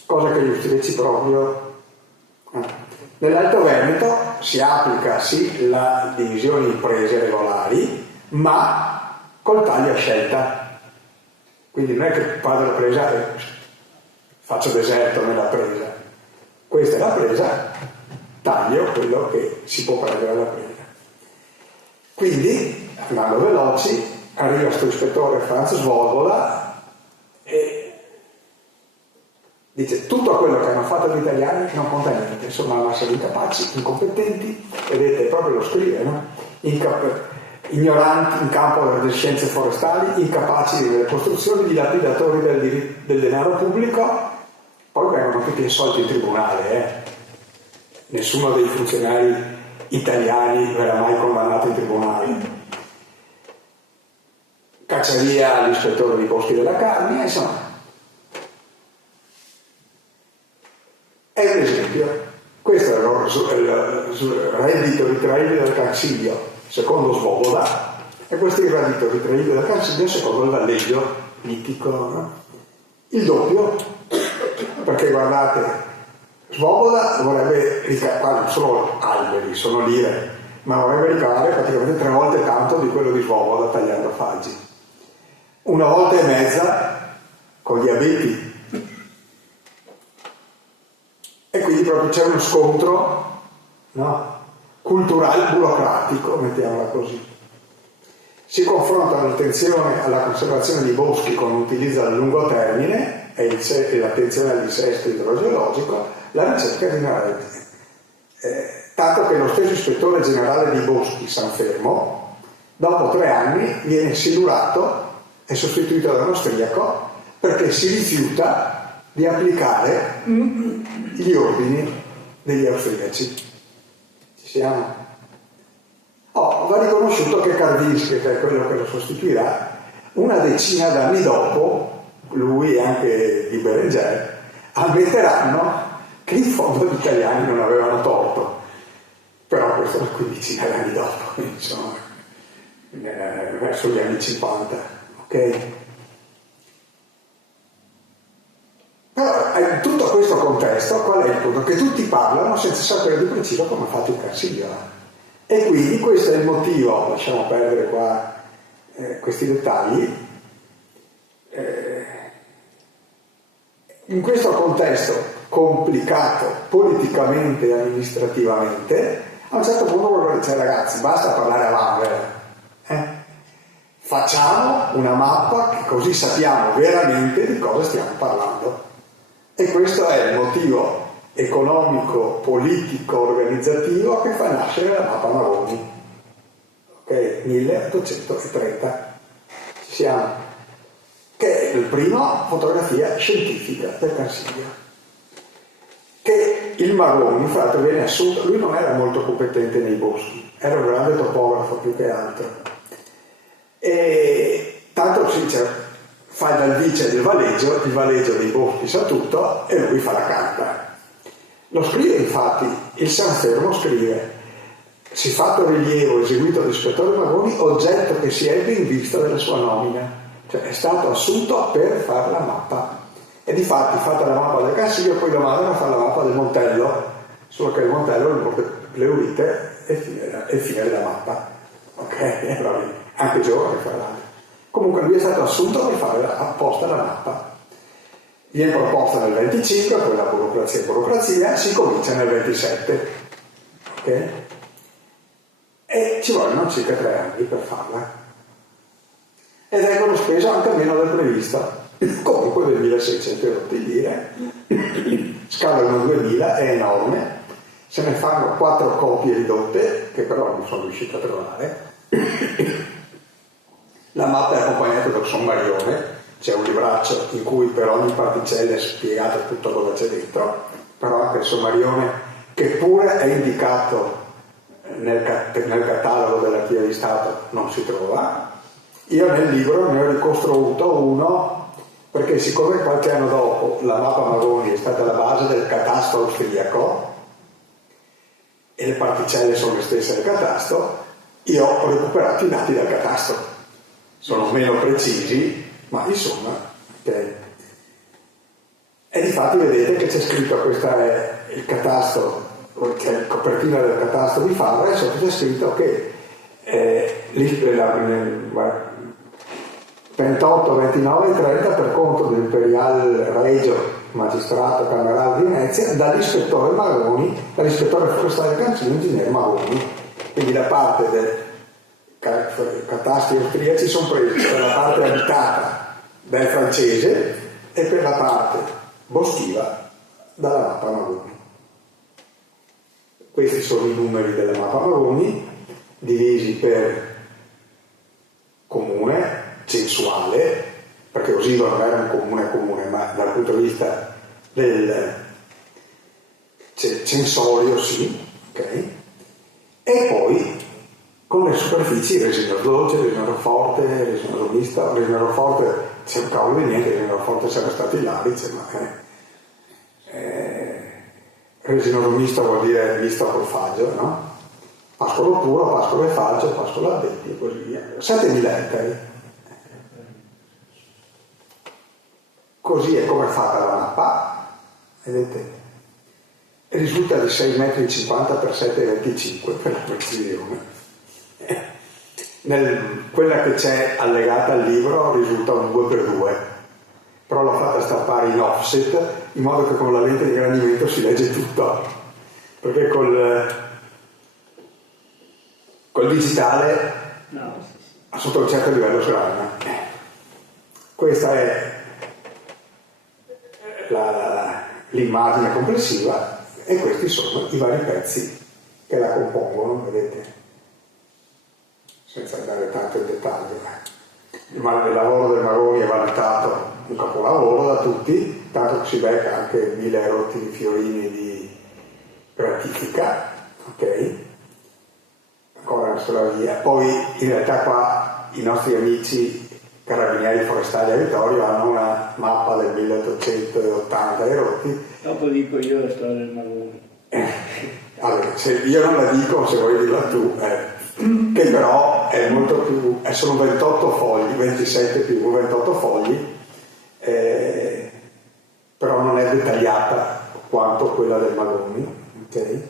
cosa che gli austriaci proprio... Nell'Alto Veneto si applica sì la divisione in prese regolari, ma col taglio a scelta. Quindi non è che vado alla presa e faccio deserto nella presa. Questa è la presa, taglio quello che si può prendere alla presa. Quindi, andando veloci, arriva questo ispettore Franz Svoboda e dice tutto quello che hanno fatto gli italiani non conta niente, sono una massa di incapaci, incompetenti, vedete proprio lo scrive, no? Ignoranti in campo delle scienze forestali, incapaci delle costruzioni, dilapidatori del denaro pubblico, poi vengono tutti assolti in tribunale, Nessuno dei funzionari italiani verrà mai condannato in tribunale. Caccia via l'ispettore dei boschi della Carnia, insomma. È un esempio. Questo è il reddito ritraibile del Consiglio secondo Svoboda, e questo è il reddito ritraibile del Consiglio secondo il Vallejo mitico, no? Il doppio, perché guardate, Svoboda vorrebbe ricavare, non sono alberi, sono lire, ma vorrebbe ricavare praticamente 3 volte tanto di quello di Svoboda tagliando faggi. 1 volta e mezza con gli abeti. E quindi proprio c'è uno scontro, no? Culturale burocratico, mettiamola così. Si confronta l'attenzione alla conservazione dei boschi con l'utilizzo a lungo termine e l'attenzione al dissesto idrogeologico, la ricerca generale. Tanto che lo stesso ispettore generale dei boschi, Sanfermo, dopo 3 anni viene silurato e sostituito da un austriaco perché si rifiuta di applicare gli ordini degli austriaci. Ci siamo? Va riconosciuto che Karwinski, che è quello che lo sostituirà, una decina d'anni dopo, lui e anche di Berenger, ammetteranno che in fondo gli italiani non avevano torto. Però questo è una quindicina d'anni dopo, insomma, verso gli anni 50, ok? Però in tutto questo contesto qual è il punto? Che tutti parlano senza sapere di preciso come ha fatto il Consiglio. E quindi questo è il motivo, lasciamo perdere qua questi dettagli, in questo contesto complicato politicamente e amministrativamente, a un certo punto voglio dire ragazzi, basta parlare a vanvera, facciamo una mappa che così sappiamo veramente di cosa stiamo parlando. E questo è il motivo economico, politico, organizzativo che fa nascere la mappa Maroni, ok? 1830 ci siamo, che è la prima fotografia scientifica del Consiglio, che il Maroni fra l'altro viene assunto, lui non era molto competente nei boschi, era un grande topografo più che altro, e tanto si dice fa dal vice del Vallejo, il Vallejo dei boschi sa tutto e lui fa la carta. Lo scrive infatti, il Sanfermo scrive: siffatto rilievo eseguito dall'ispettore Maroni, oggetto che si ebbe in vista della sua nomina, cioè è stato assunto per fare la mappa. E difatti fatta la mappa del Consiglio, poi lo mandano a fare la mappa del Montello, solo che il Montello è il Monte Pleurite e il fine della mappa, ok? Anche giovane fra l'altro. Comunque lui è stato assunto per fare apposta la mappa. Viene proposta nel 25, poi la burocrazia, si comincia nel 27, ok? E ci vogliono circa 3 anni per farla. E vengono spese anche meno del previsto, comunque 2.600 di lire, scalano 2.000, è enorme, se ne fanno 4 copie ridotte, che però non sono riuscito a trovare. La mappa è accompagnata da un sommarione, c'è un libraccio in cui per ogni particella è spiegato tutto cosa c'è dentro, però anche il sommarione che pure è indicato nel catalogo dell'Archivio di Stato, non si trova. Io nel libro ne ho ricostruito uno, perché siccome qualche anno dopo la mappa Magoni è stata la base del catasto austriaco e le particelle sono le stesse del catasto, io ho recuperato i dati dal catasto. Sono meno precisi, ma insomma, okay. E difatti vedete che c'è scritto, questo è il catasto, che è la copertina del catasto di Fabra, e sotto c'è scritto che 28, 29 e 30 per conto dell'Imperial Regio Magistrato Camerale di Venezia, dall'ispettore Magoni, dall'ispettore forestale Cancino, ingegnere Magoni. Quindi la parte dei catastri austriaci sono presi per la parte abitata dal francese e per la parte boschiva dalla mappa Magoni. Questi sono i numeri della mappa Magoni, divisi per comune, censuale, perché Osimo non era un comune, ma dal punto di vista del censorio sì, ok? E poi con le superfici Resinero Dolce, Resinero Forte, Resinero Mista. Resinero Forte c'è un cavolo di niente, Resinero Forte c'era stato il Larice, ma Resinero Mista vuol dire mista col faggio, no? Pascolo puro, pascolo e faggio, pascolo addetti e così via. 7.000 ettari. Così è come è fatta la mappa, vedete? Risulta di 6,50 metri per 7,25 per la precisione. Quella che c'è allegata al libro risulta un 2x2, però l'ho fatta stampare in offset in modo che con la lente di ingrandimento si legge tutto, perché col digitale sotto un certo livello sgrana. Questa è l'immagine complessiva e questi sono i vari pezzi che la compongono, vedete, senza andare tanto in dettaglio. Il lavoro del Magoni è valutato un capolavoro da tutti, tanto che si becca anche 1.000 rotti di fiorini di gratifica, ok? Ancora una sola via. Poi in realtà qua i nostri amici carabinieri forestali a Vittorio hanno una mappa del 1880 e rotti. Dopo dico io la storia del Magoni. Allora, se io non la dico, se vuoi dirla tu, che però è molto più, sono 28 fogli, 27 più 28 fogli, però non è dettagliata quanto quella del Magoni, ok?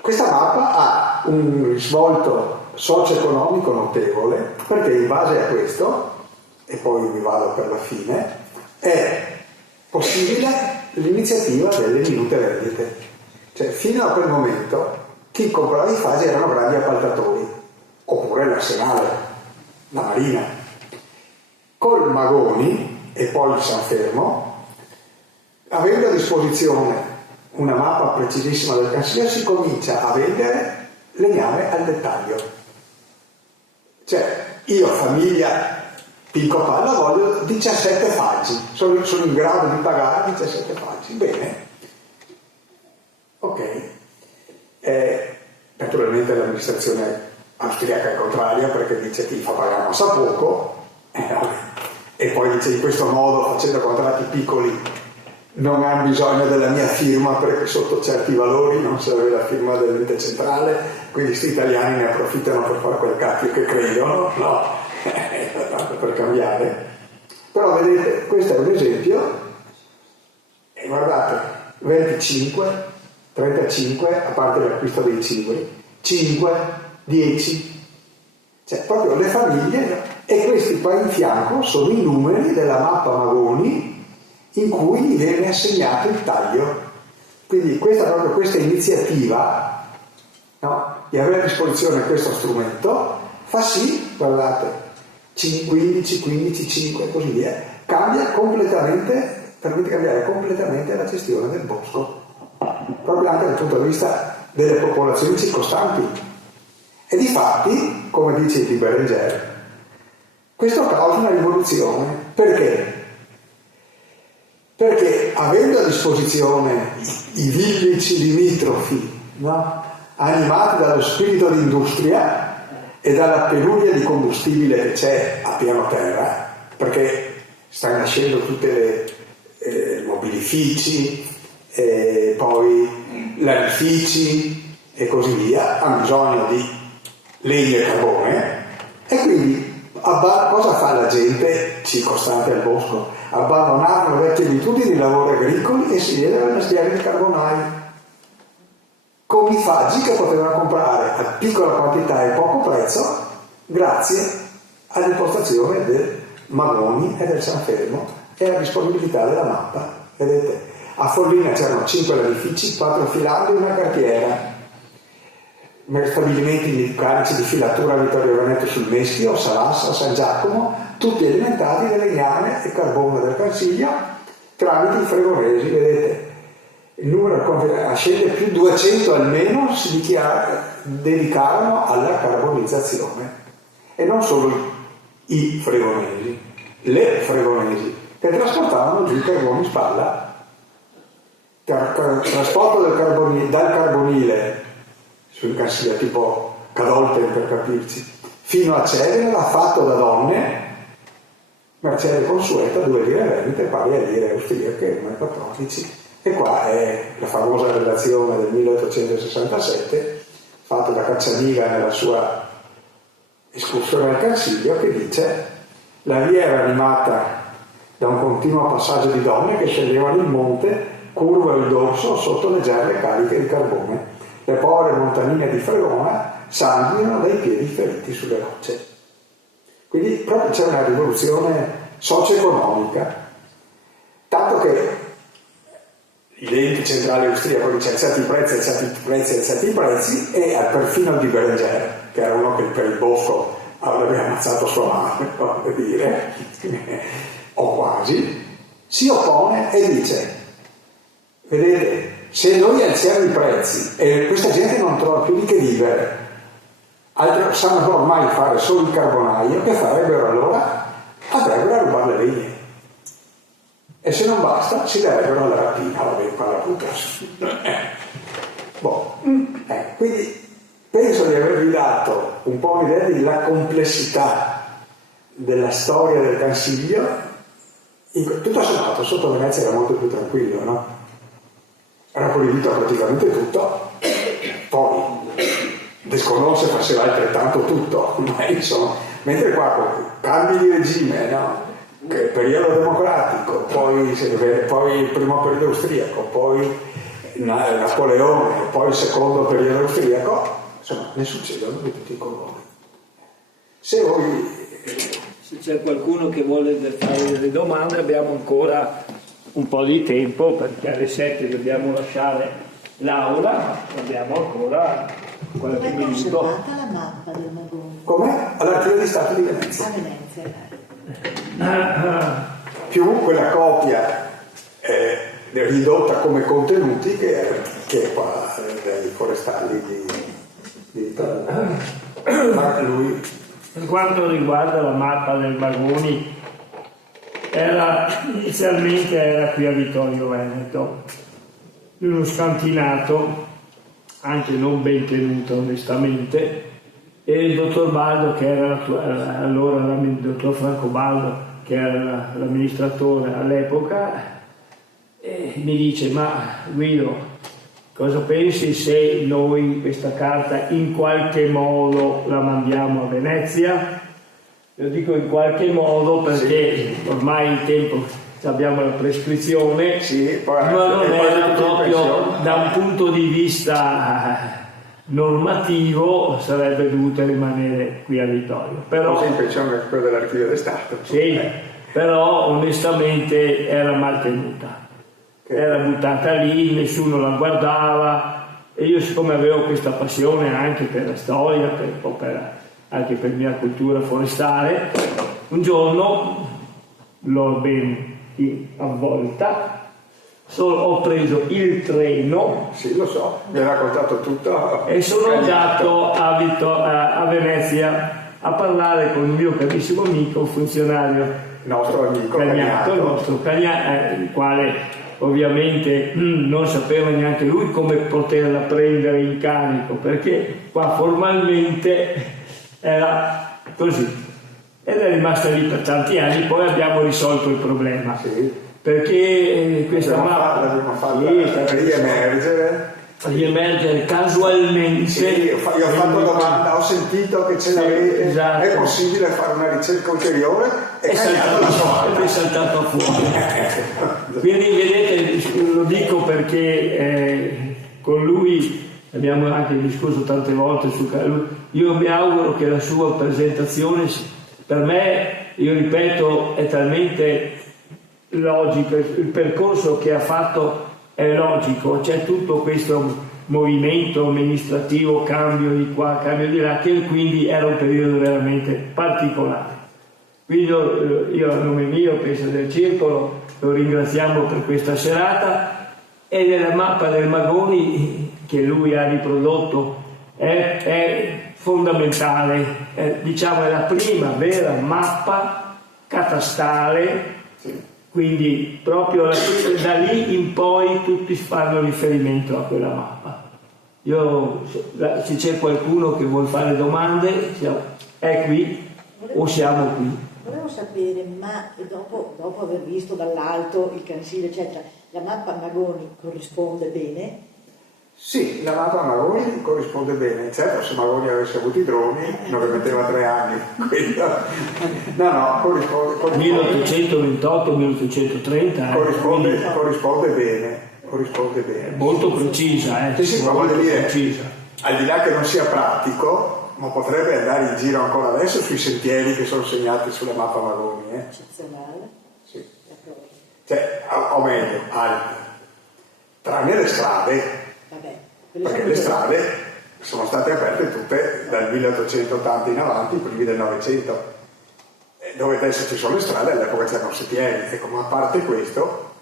Questa mappa ha un risvolto socio-economico notevole, perché in base a questo, e poi mi vado per la fine, è possibile l'iniziativa delle minute vendite. Cioè, fino a quel momento chi comprava i fasi erano grandi appaltatori, oppure l'Arsenale, la Marina. Col Magoni e poi il San Fermo, avendo a disposizione una mappa precisissima del Cansiglio, si comincia a vendere legname al dettaglio. Cioè, io, famiglia Pinco Palla, voglio 17 faggi, sono in grado di pagare 17 faggi. Bene, ok. Naturalmente l'amministrazione austriaca è contraria, perché dice che fa pagare massa poco, e poi dice in questo modo, facendo contratti piccoli, non hanno bisogno della mia firma, perché sotto certi valori non serve la firma dell'ente centrale, quindi questi italiani ne approfittano per fare quel cacchio che credono, no? Tanto per cambiare. Però vedete, questo è un esempio, e guardate, 25, 35, a parte l'acquisto dei cibri, 5, 10, cioè proprio le famiglie, e questi qua in fianco sono i numeri della mappa Magoni in cui viene assegnato il taglio. Quindi questa iniziativa, no, di avere a disposizione questo strumento fa sì, guardate, 15, 15, 5 e così via, permette cambiare completamente la gestione del bosco, proprio anche dal punto di vista delle popolazioni circostanti. E difatti, come dice Di Berenger, questo causa una rivoluzione. Perché? perché avendo a disposizione i villici limitrofi, no? Animati dallo spirito di industria e dalla penuria di combustibile che c'è a piano terra, perché stanno nascendo tutte le mobilifici, poi lanifici e così via, hanno bisogno di legno e carbone, e quindi cosa fa la gente circostante al bosco? Abbandonare le vecchie abitudini di lavori agricoli e si viene al mestiere di carbonaio, con i faggi che potevano comprare a piccola quantità e poco prezzo grazie all'impostazione del Magoni e del San Fermo e alla disponibilità della mappa. Vedete, a Follina c'erano 5 lanifici, 4 filandi e una cartiera, stabilimenti meccanici di filatura a Vittorio Veneto sul Meschio, Salassa, San Giacomo, tutti alimentati da legname e carbone del Cansiglia tramite i fregonesi. Vedete, il numero ascende più 200 almeno si dedicarono alla carbonizzazione, e non solo i fregonesi, le fregonesi che trasportavano giù i carboni in spalla. Trasporto dal carbonile sul Cansiglia, tipo Cadolte per capirci, fino a Cevere era fatto da donne, mercede consueta, 2 lire venete pari a lire austriache, 1,14. E qua è la famosa relazione del 1867 fatta da Caccianiga nella sua escursione al Cansiglio, che dice: la via era animata da un continuo passaggio di donne che scendevano il monte curvo il dorso sotto le gerle cariche di carbone. Le povere montanine di Fregona sanguinano dai piedi feriti sulle rocce. Quindi proprio c'è una rivoluzione socio-economica, tanto che l'ente centrale austriaco dice alzati i prezzi, e perfino di Berenger, che era uno che per il bosco avrebbe ammazzato sua madre, per dire, o quasi, si oppone e dice: vedete, se noi alziamo i prezzi e questa gente non trova più di che vivere, sanno ormai fare solo il carbonaio, che farebbero allora? Andrebbero a rubare le legne. E se non basta, si darebbero alla rapina, vabbè, qua la puttana. Quindi penso di avervi dato un po' un'idea della complessità della storia del Cansiglio. Tutto sommato, sotto Venezia era molto più tranquillo, no? Era proibito praticamente tutto, poi desconosco se faceva altrettanto tutto, ma insomma, mentre qua con cambi di regime, no? Periodo democratico, poi il primo periodo austriaco, poi Napoleone, poi il secondo periodo austriaco, insomma ne succedono di tutti i colori. Se c'è qualcuno che vuole fare delle domande, abbiamo ancora un po' di tempo, perché alle 7 dobbiamo lasciare l'aula, abbiamo ancora qualche minuto. È conservata la mappa del Magone? Com'è? All'Archivio di Stato di Venezia. A Venezia. Più quella copia ridotta come contenuti che è qua dai forestali di ma lui. Per quanto riguarda la mappa del Magoni, inizialmente era qui a Vittorio Veneto, in uno scantinato anche non ben tenuto onestamente, e il dottor Baldo, che era allora il dottor Franco Baldo, che era l'amministratore all'epoca, mi dice: ma Guido, cosa pensi se noi questa carta in qualche modo la mandiamo a Venezia? Io dico in qualche modo perché ormai il tempo, abbiamo la prescrizione, ma non era proprio da un punto di vista normativo, sarebbe dovuto rimanere qui a Vittorio. Però invece quello dell'Archivio di Stato. Sì, però onestamente era mal tenuta, era buttata lì, nessuno la guardava, e io, siccome avevo questa passione anche per la storia, anche per mia cultura forestale, un giorno l'ho ben avvolta, ho preso il treno, sì lo so, mi ha raccontato tutto, e sono andato a Venezia. a parlare con il mio carissimo amico, un funzionario, il nostro amico Cagnato, il nostro Cagnato, il quale ovviamente non sapeva neanche lui come poterla prendere in carico, perché qua formalmente era così, ed è rimasta lì per tanti anni. Poi abbiamo risolto il problema, sì, perché questa l'abbiamo fatta riemergere casualmente. Sì, io ho fatto domanda, ho sentito che ce l'avete, esatto. È possibile fare una ricerca ulteriore? È saltato fuori. Quindi vedete, lo dico perché con lui abbiamo anche discusso tante volte io mi auguro che la sua presentazione, per me, io ripeto, è talmente logico, il percorso che ha fatto è logico, c'è tutto questo movimento amministrativo, cambio di qua, cambio di là, che quindi era un periodo veramente particolare. Quindi io a nome mio, penso del Circolo, lo ringraziamo per questa serata, e della mappa del Magoni che lui ha riprodotto è fondamentale, diciamo è la prima vera mappa catastale. Quindi proprio da lì in poi tutti fanno riferimento a quella mappa. Se c'è qualcuno che vuole fare domande, è qui o siamo qui. Volevo sapere, ma dopo aver visto dall'alto il Cansillo, eccetera, la mappa Magoni corrisponde bene? Sì, la mappa Magoni corrisponde bene. Certo, se Magoni avesse avuto i droni non ne metteva 3 anni. No, corrisponde 1828-1830. Corrisponde bene. Molto precisa, Sì, ma voglio dire, precisa. Al di là che non sia pratico, ma potrebbe andare in giro ancora adesso sui sentieri che sono segnati sulla mappa Magoni. Eccezionale. Sì. Cioè, o meglio, tranne le strade. Perché le strade sono state aperte tutte dal 1880 in avanti, primi del Novecento, dove adesso ci sono le strade, all'epoca c'erano sentieri. Ecco, ma a parte questo,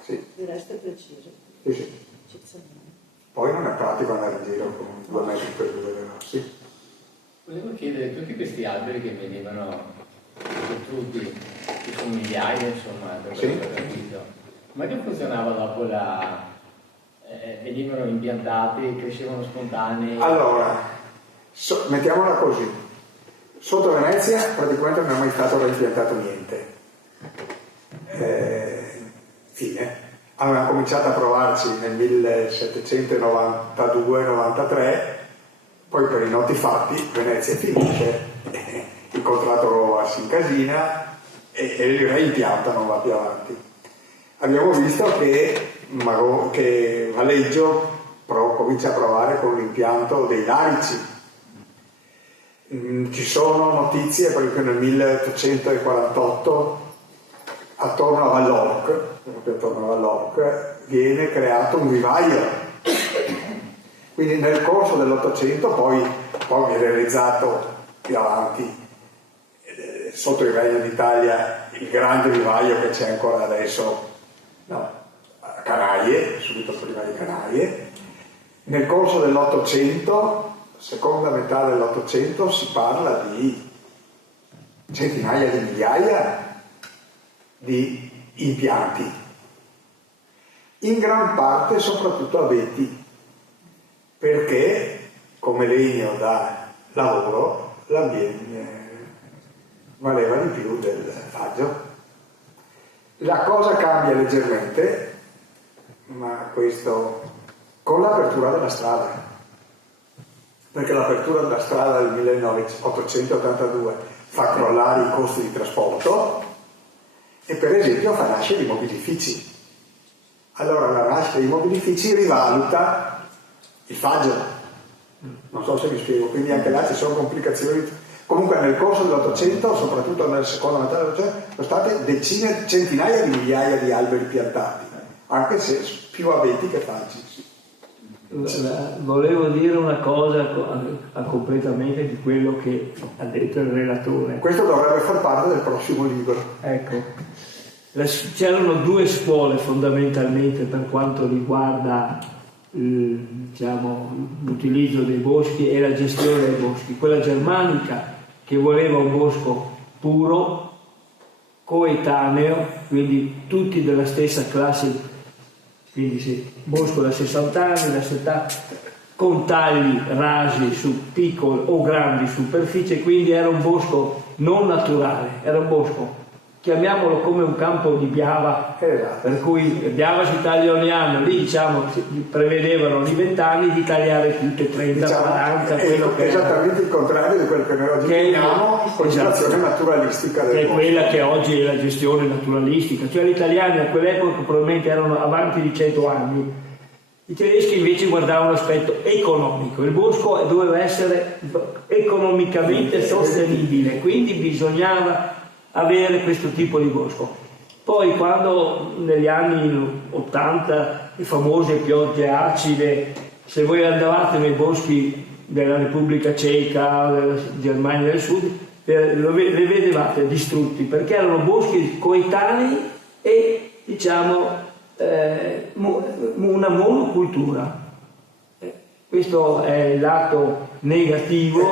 sì. Il resto è preciso. Sì. Poi non è pratico andare in giro con 2 metri per 2 le rossi. Volevo chiedere, tutti questi alberi che venivano distrutti, che sono migliaia, insomma, per quello che ho capito, ma che funzionava dopo venivano impiantati, crescevano spontanei? Allora, mettiamola così, sotto Venezia praticamente non è mai stato reimpiantato niente. Fine. Avevamo cominciato a provarci nel 1792-93, poi per i noti fatti Venezia finisce, il contratto Roma si incasina e il reimpianto non va più avanti. Abbiamo visto che Valeggio comincia a provare con l'impianto dei larici. Ci sono notizie perché nel 1848 attorno a Vallorc viene creato un vivaio. Quindi nel corso dell'Ottocento poi viene realizzato più avanti, sotto il Regno d'Italia, il grande vivaio che c'è ancora adesso, a Canaie, subito prima di Canaie. Nel corso dell'Ottocento, seconda metà dell'Ottocento, si parla di centinaia di migliaia di impianti, in gran parte soprattutto abeti, perché come legno da lavoro l'ambiente valeva di più del faggio. La cosa cambia leggermente, ma questo con l'apertura della strada, perché l'apertura della strada del 1882 fa crollare i costi di trasporto e per esempio fa nascere i mobilifici. Allora la nascita dei mobilifici rivaluta il faggio, non so se mi spiego, quindi anche là ci sono complicazioni. Comunque nel corso dell'Ottocento, soprattutto nella seconda metà dell'Ottocento, sono state decine, centinaia di migliaia di alberi piantati, anche se più abeti che faggi. Volevo dire una cosa a completamente di quello che ha detto il relatore. Questo dovrebbe far parte del prossimo libro. Ecco, c'erano 2 scuole fondamentalmente per quanto riguarda l'utilizzo dei boschi e la gestione dei boschi. Quella germanica, che voleva un bosco puro, coetaneo, quindi tutti della stessa classe, quindi sì, bosco da 60 anni, da 70, con tagli rasi su piccole o grandi superficie, quindi era un bosco non naturale, era un bosco, chiamiamolo come un campo di biava, per cui biava si taglia ogni anno, lì diciamo prevedevano di 20 anni di tagliare tutte 30, diciamo, 40, quello che esattamente il contrario di quello che noi oggi chiamiamo coltivazione naturalistica del bosco. È quella che oggi è la gestione naturalistica, cioè gli italiani a quell'epoca probabilmente erano avanti di 100 anni, i tedeschi invece guardavano l'aspetto economico, il bosco doveva essere economicamente sostenibile, quindi bisognava avere questo tipo di bosco. Poi quando negli anni 80 le famose piogge acide, se voi andavate nei boschi della Repubblica Ceca, della Germania del Sud, le vedevate distrutti perché erano boschi coetanei e diciamo una monocultura. Questo è il lato negativo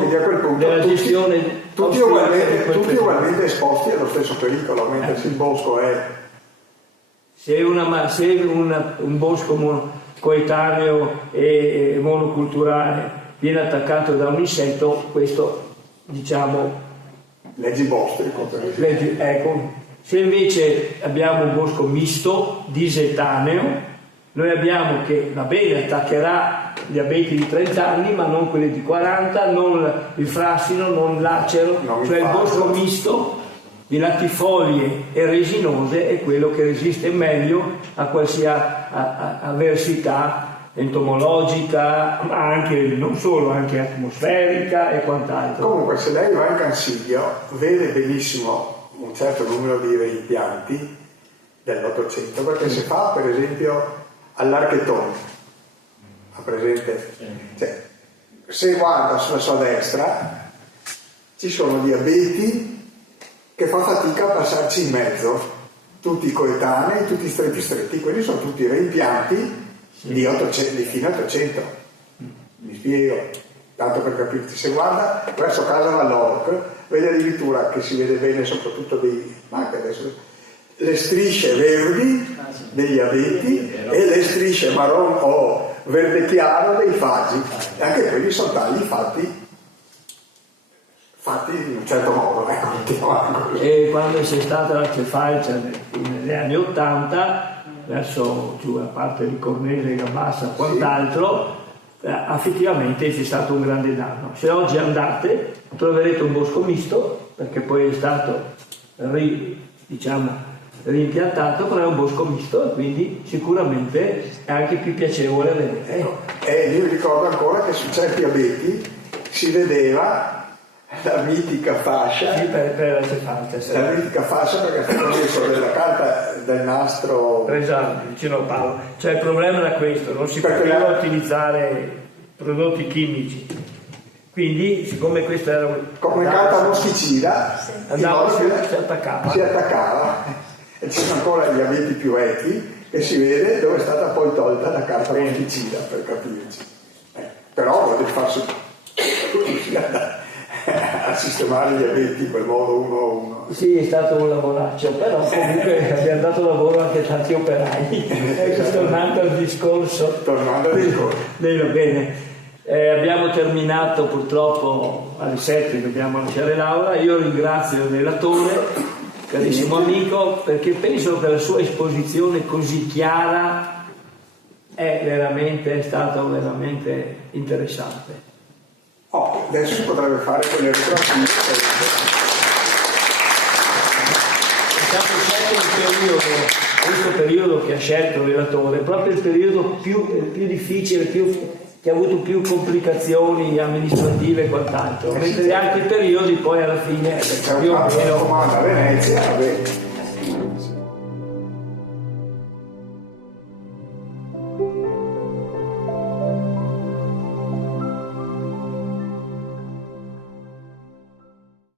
della gestione. Tutti ugualmente esposti allo stesso pericolo, mentre se il bosco è... Se un bosco coetaneo e monoculturale viene attaccato da un insetto, questo diciamo... Leggi bostrico. Ecco. Se invece abbiamo un bosco misto, disetaneo, noi abbiamo che, va bene, attaccherà gli abeti di 30 anni, ma non quelli di 40, non il frassino, non l'acero, cioè il bosco misto di latifolie e resinose è quello che resiste meglio a qualsiasi avversità entomologica, ma anche, non solo, anche atmosferica e quant'altro. Comunque, se lei va in Cansiglio, vede benissimo un certo numero di reimpianti dell'800, perché si fa, per esempio, all'Archetone, ha presente? Cioè, se guarda sulla sua destra ci sono gli abeti che fa fatica a passarci in mezzo, tutti coetanei, tutti stretti, quelli sono tutti reimpianti di fine 800. Mi spiego, tanto per capirti, se guarda verso Casa Vallorc vede addirittura che si vede bene soprattutto ma anche adesso le strisce verdi degli abeti e le strisce marron o verde chiaro dei faggi, e anche quelli sono tagli fatti in un certo modo, E quando c'è stata la cefalcia negli anni 80 verso giù la parte di Cornese, Gabassa e quant'altro, effettivamente c'è stato un grande danno. Se oggi andate troverete un bosco misto, perché poi è stato rimpiantato, però è un bosco misto e quindi sicuramente è anche più piacevole vedere. E io ricordo ancora che su certi abeti si vedeva la mitica fascia, per la cefalcia, sì. La mitica fascia perché è messo della carta del nastro, esatto, vicino a Paolo. Cioè il problema era questo, non si poteva utilizzare prodotti chimici, quindi siccome questo era come carta moschicida, si attaccava e ci sono ancora gli abeti più vecchi e si vede dove è stata poi tolta la carta moschicida, per capirci. Però volete farsi a sistemare gli abeti in quel modo uno a uno. Sì, è stato un lavoraccio, però comunque abbiamo dato lavoro anche a tanti operai. Tornando al discorso. Va bene. Abbiamo terminato purtroppo alle 7, dobbiamo lasciare l'aula. Io ringrazio il relatore, carissimo amico, perché penso che la sua esposizione così chiara è stata veramente interessante. Adesso si potrebbe fare quelle retroattive. Questo periodo che ha scelto il relatore è proprio il periodo più difficile, che ha avuto più complicazioni amministrative e quant'altro, mentre gli altri periodi poi alla fine più o meno a Venezia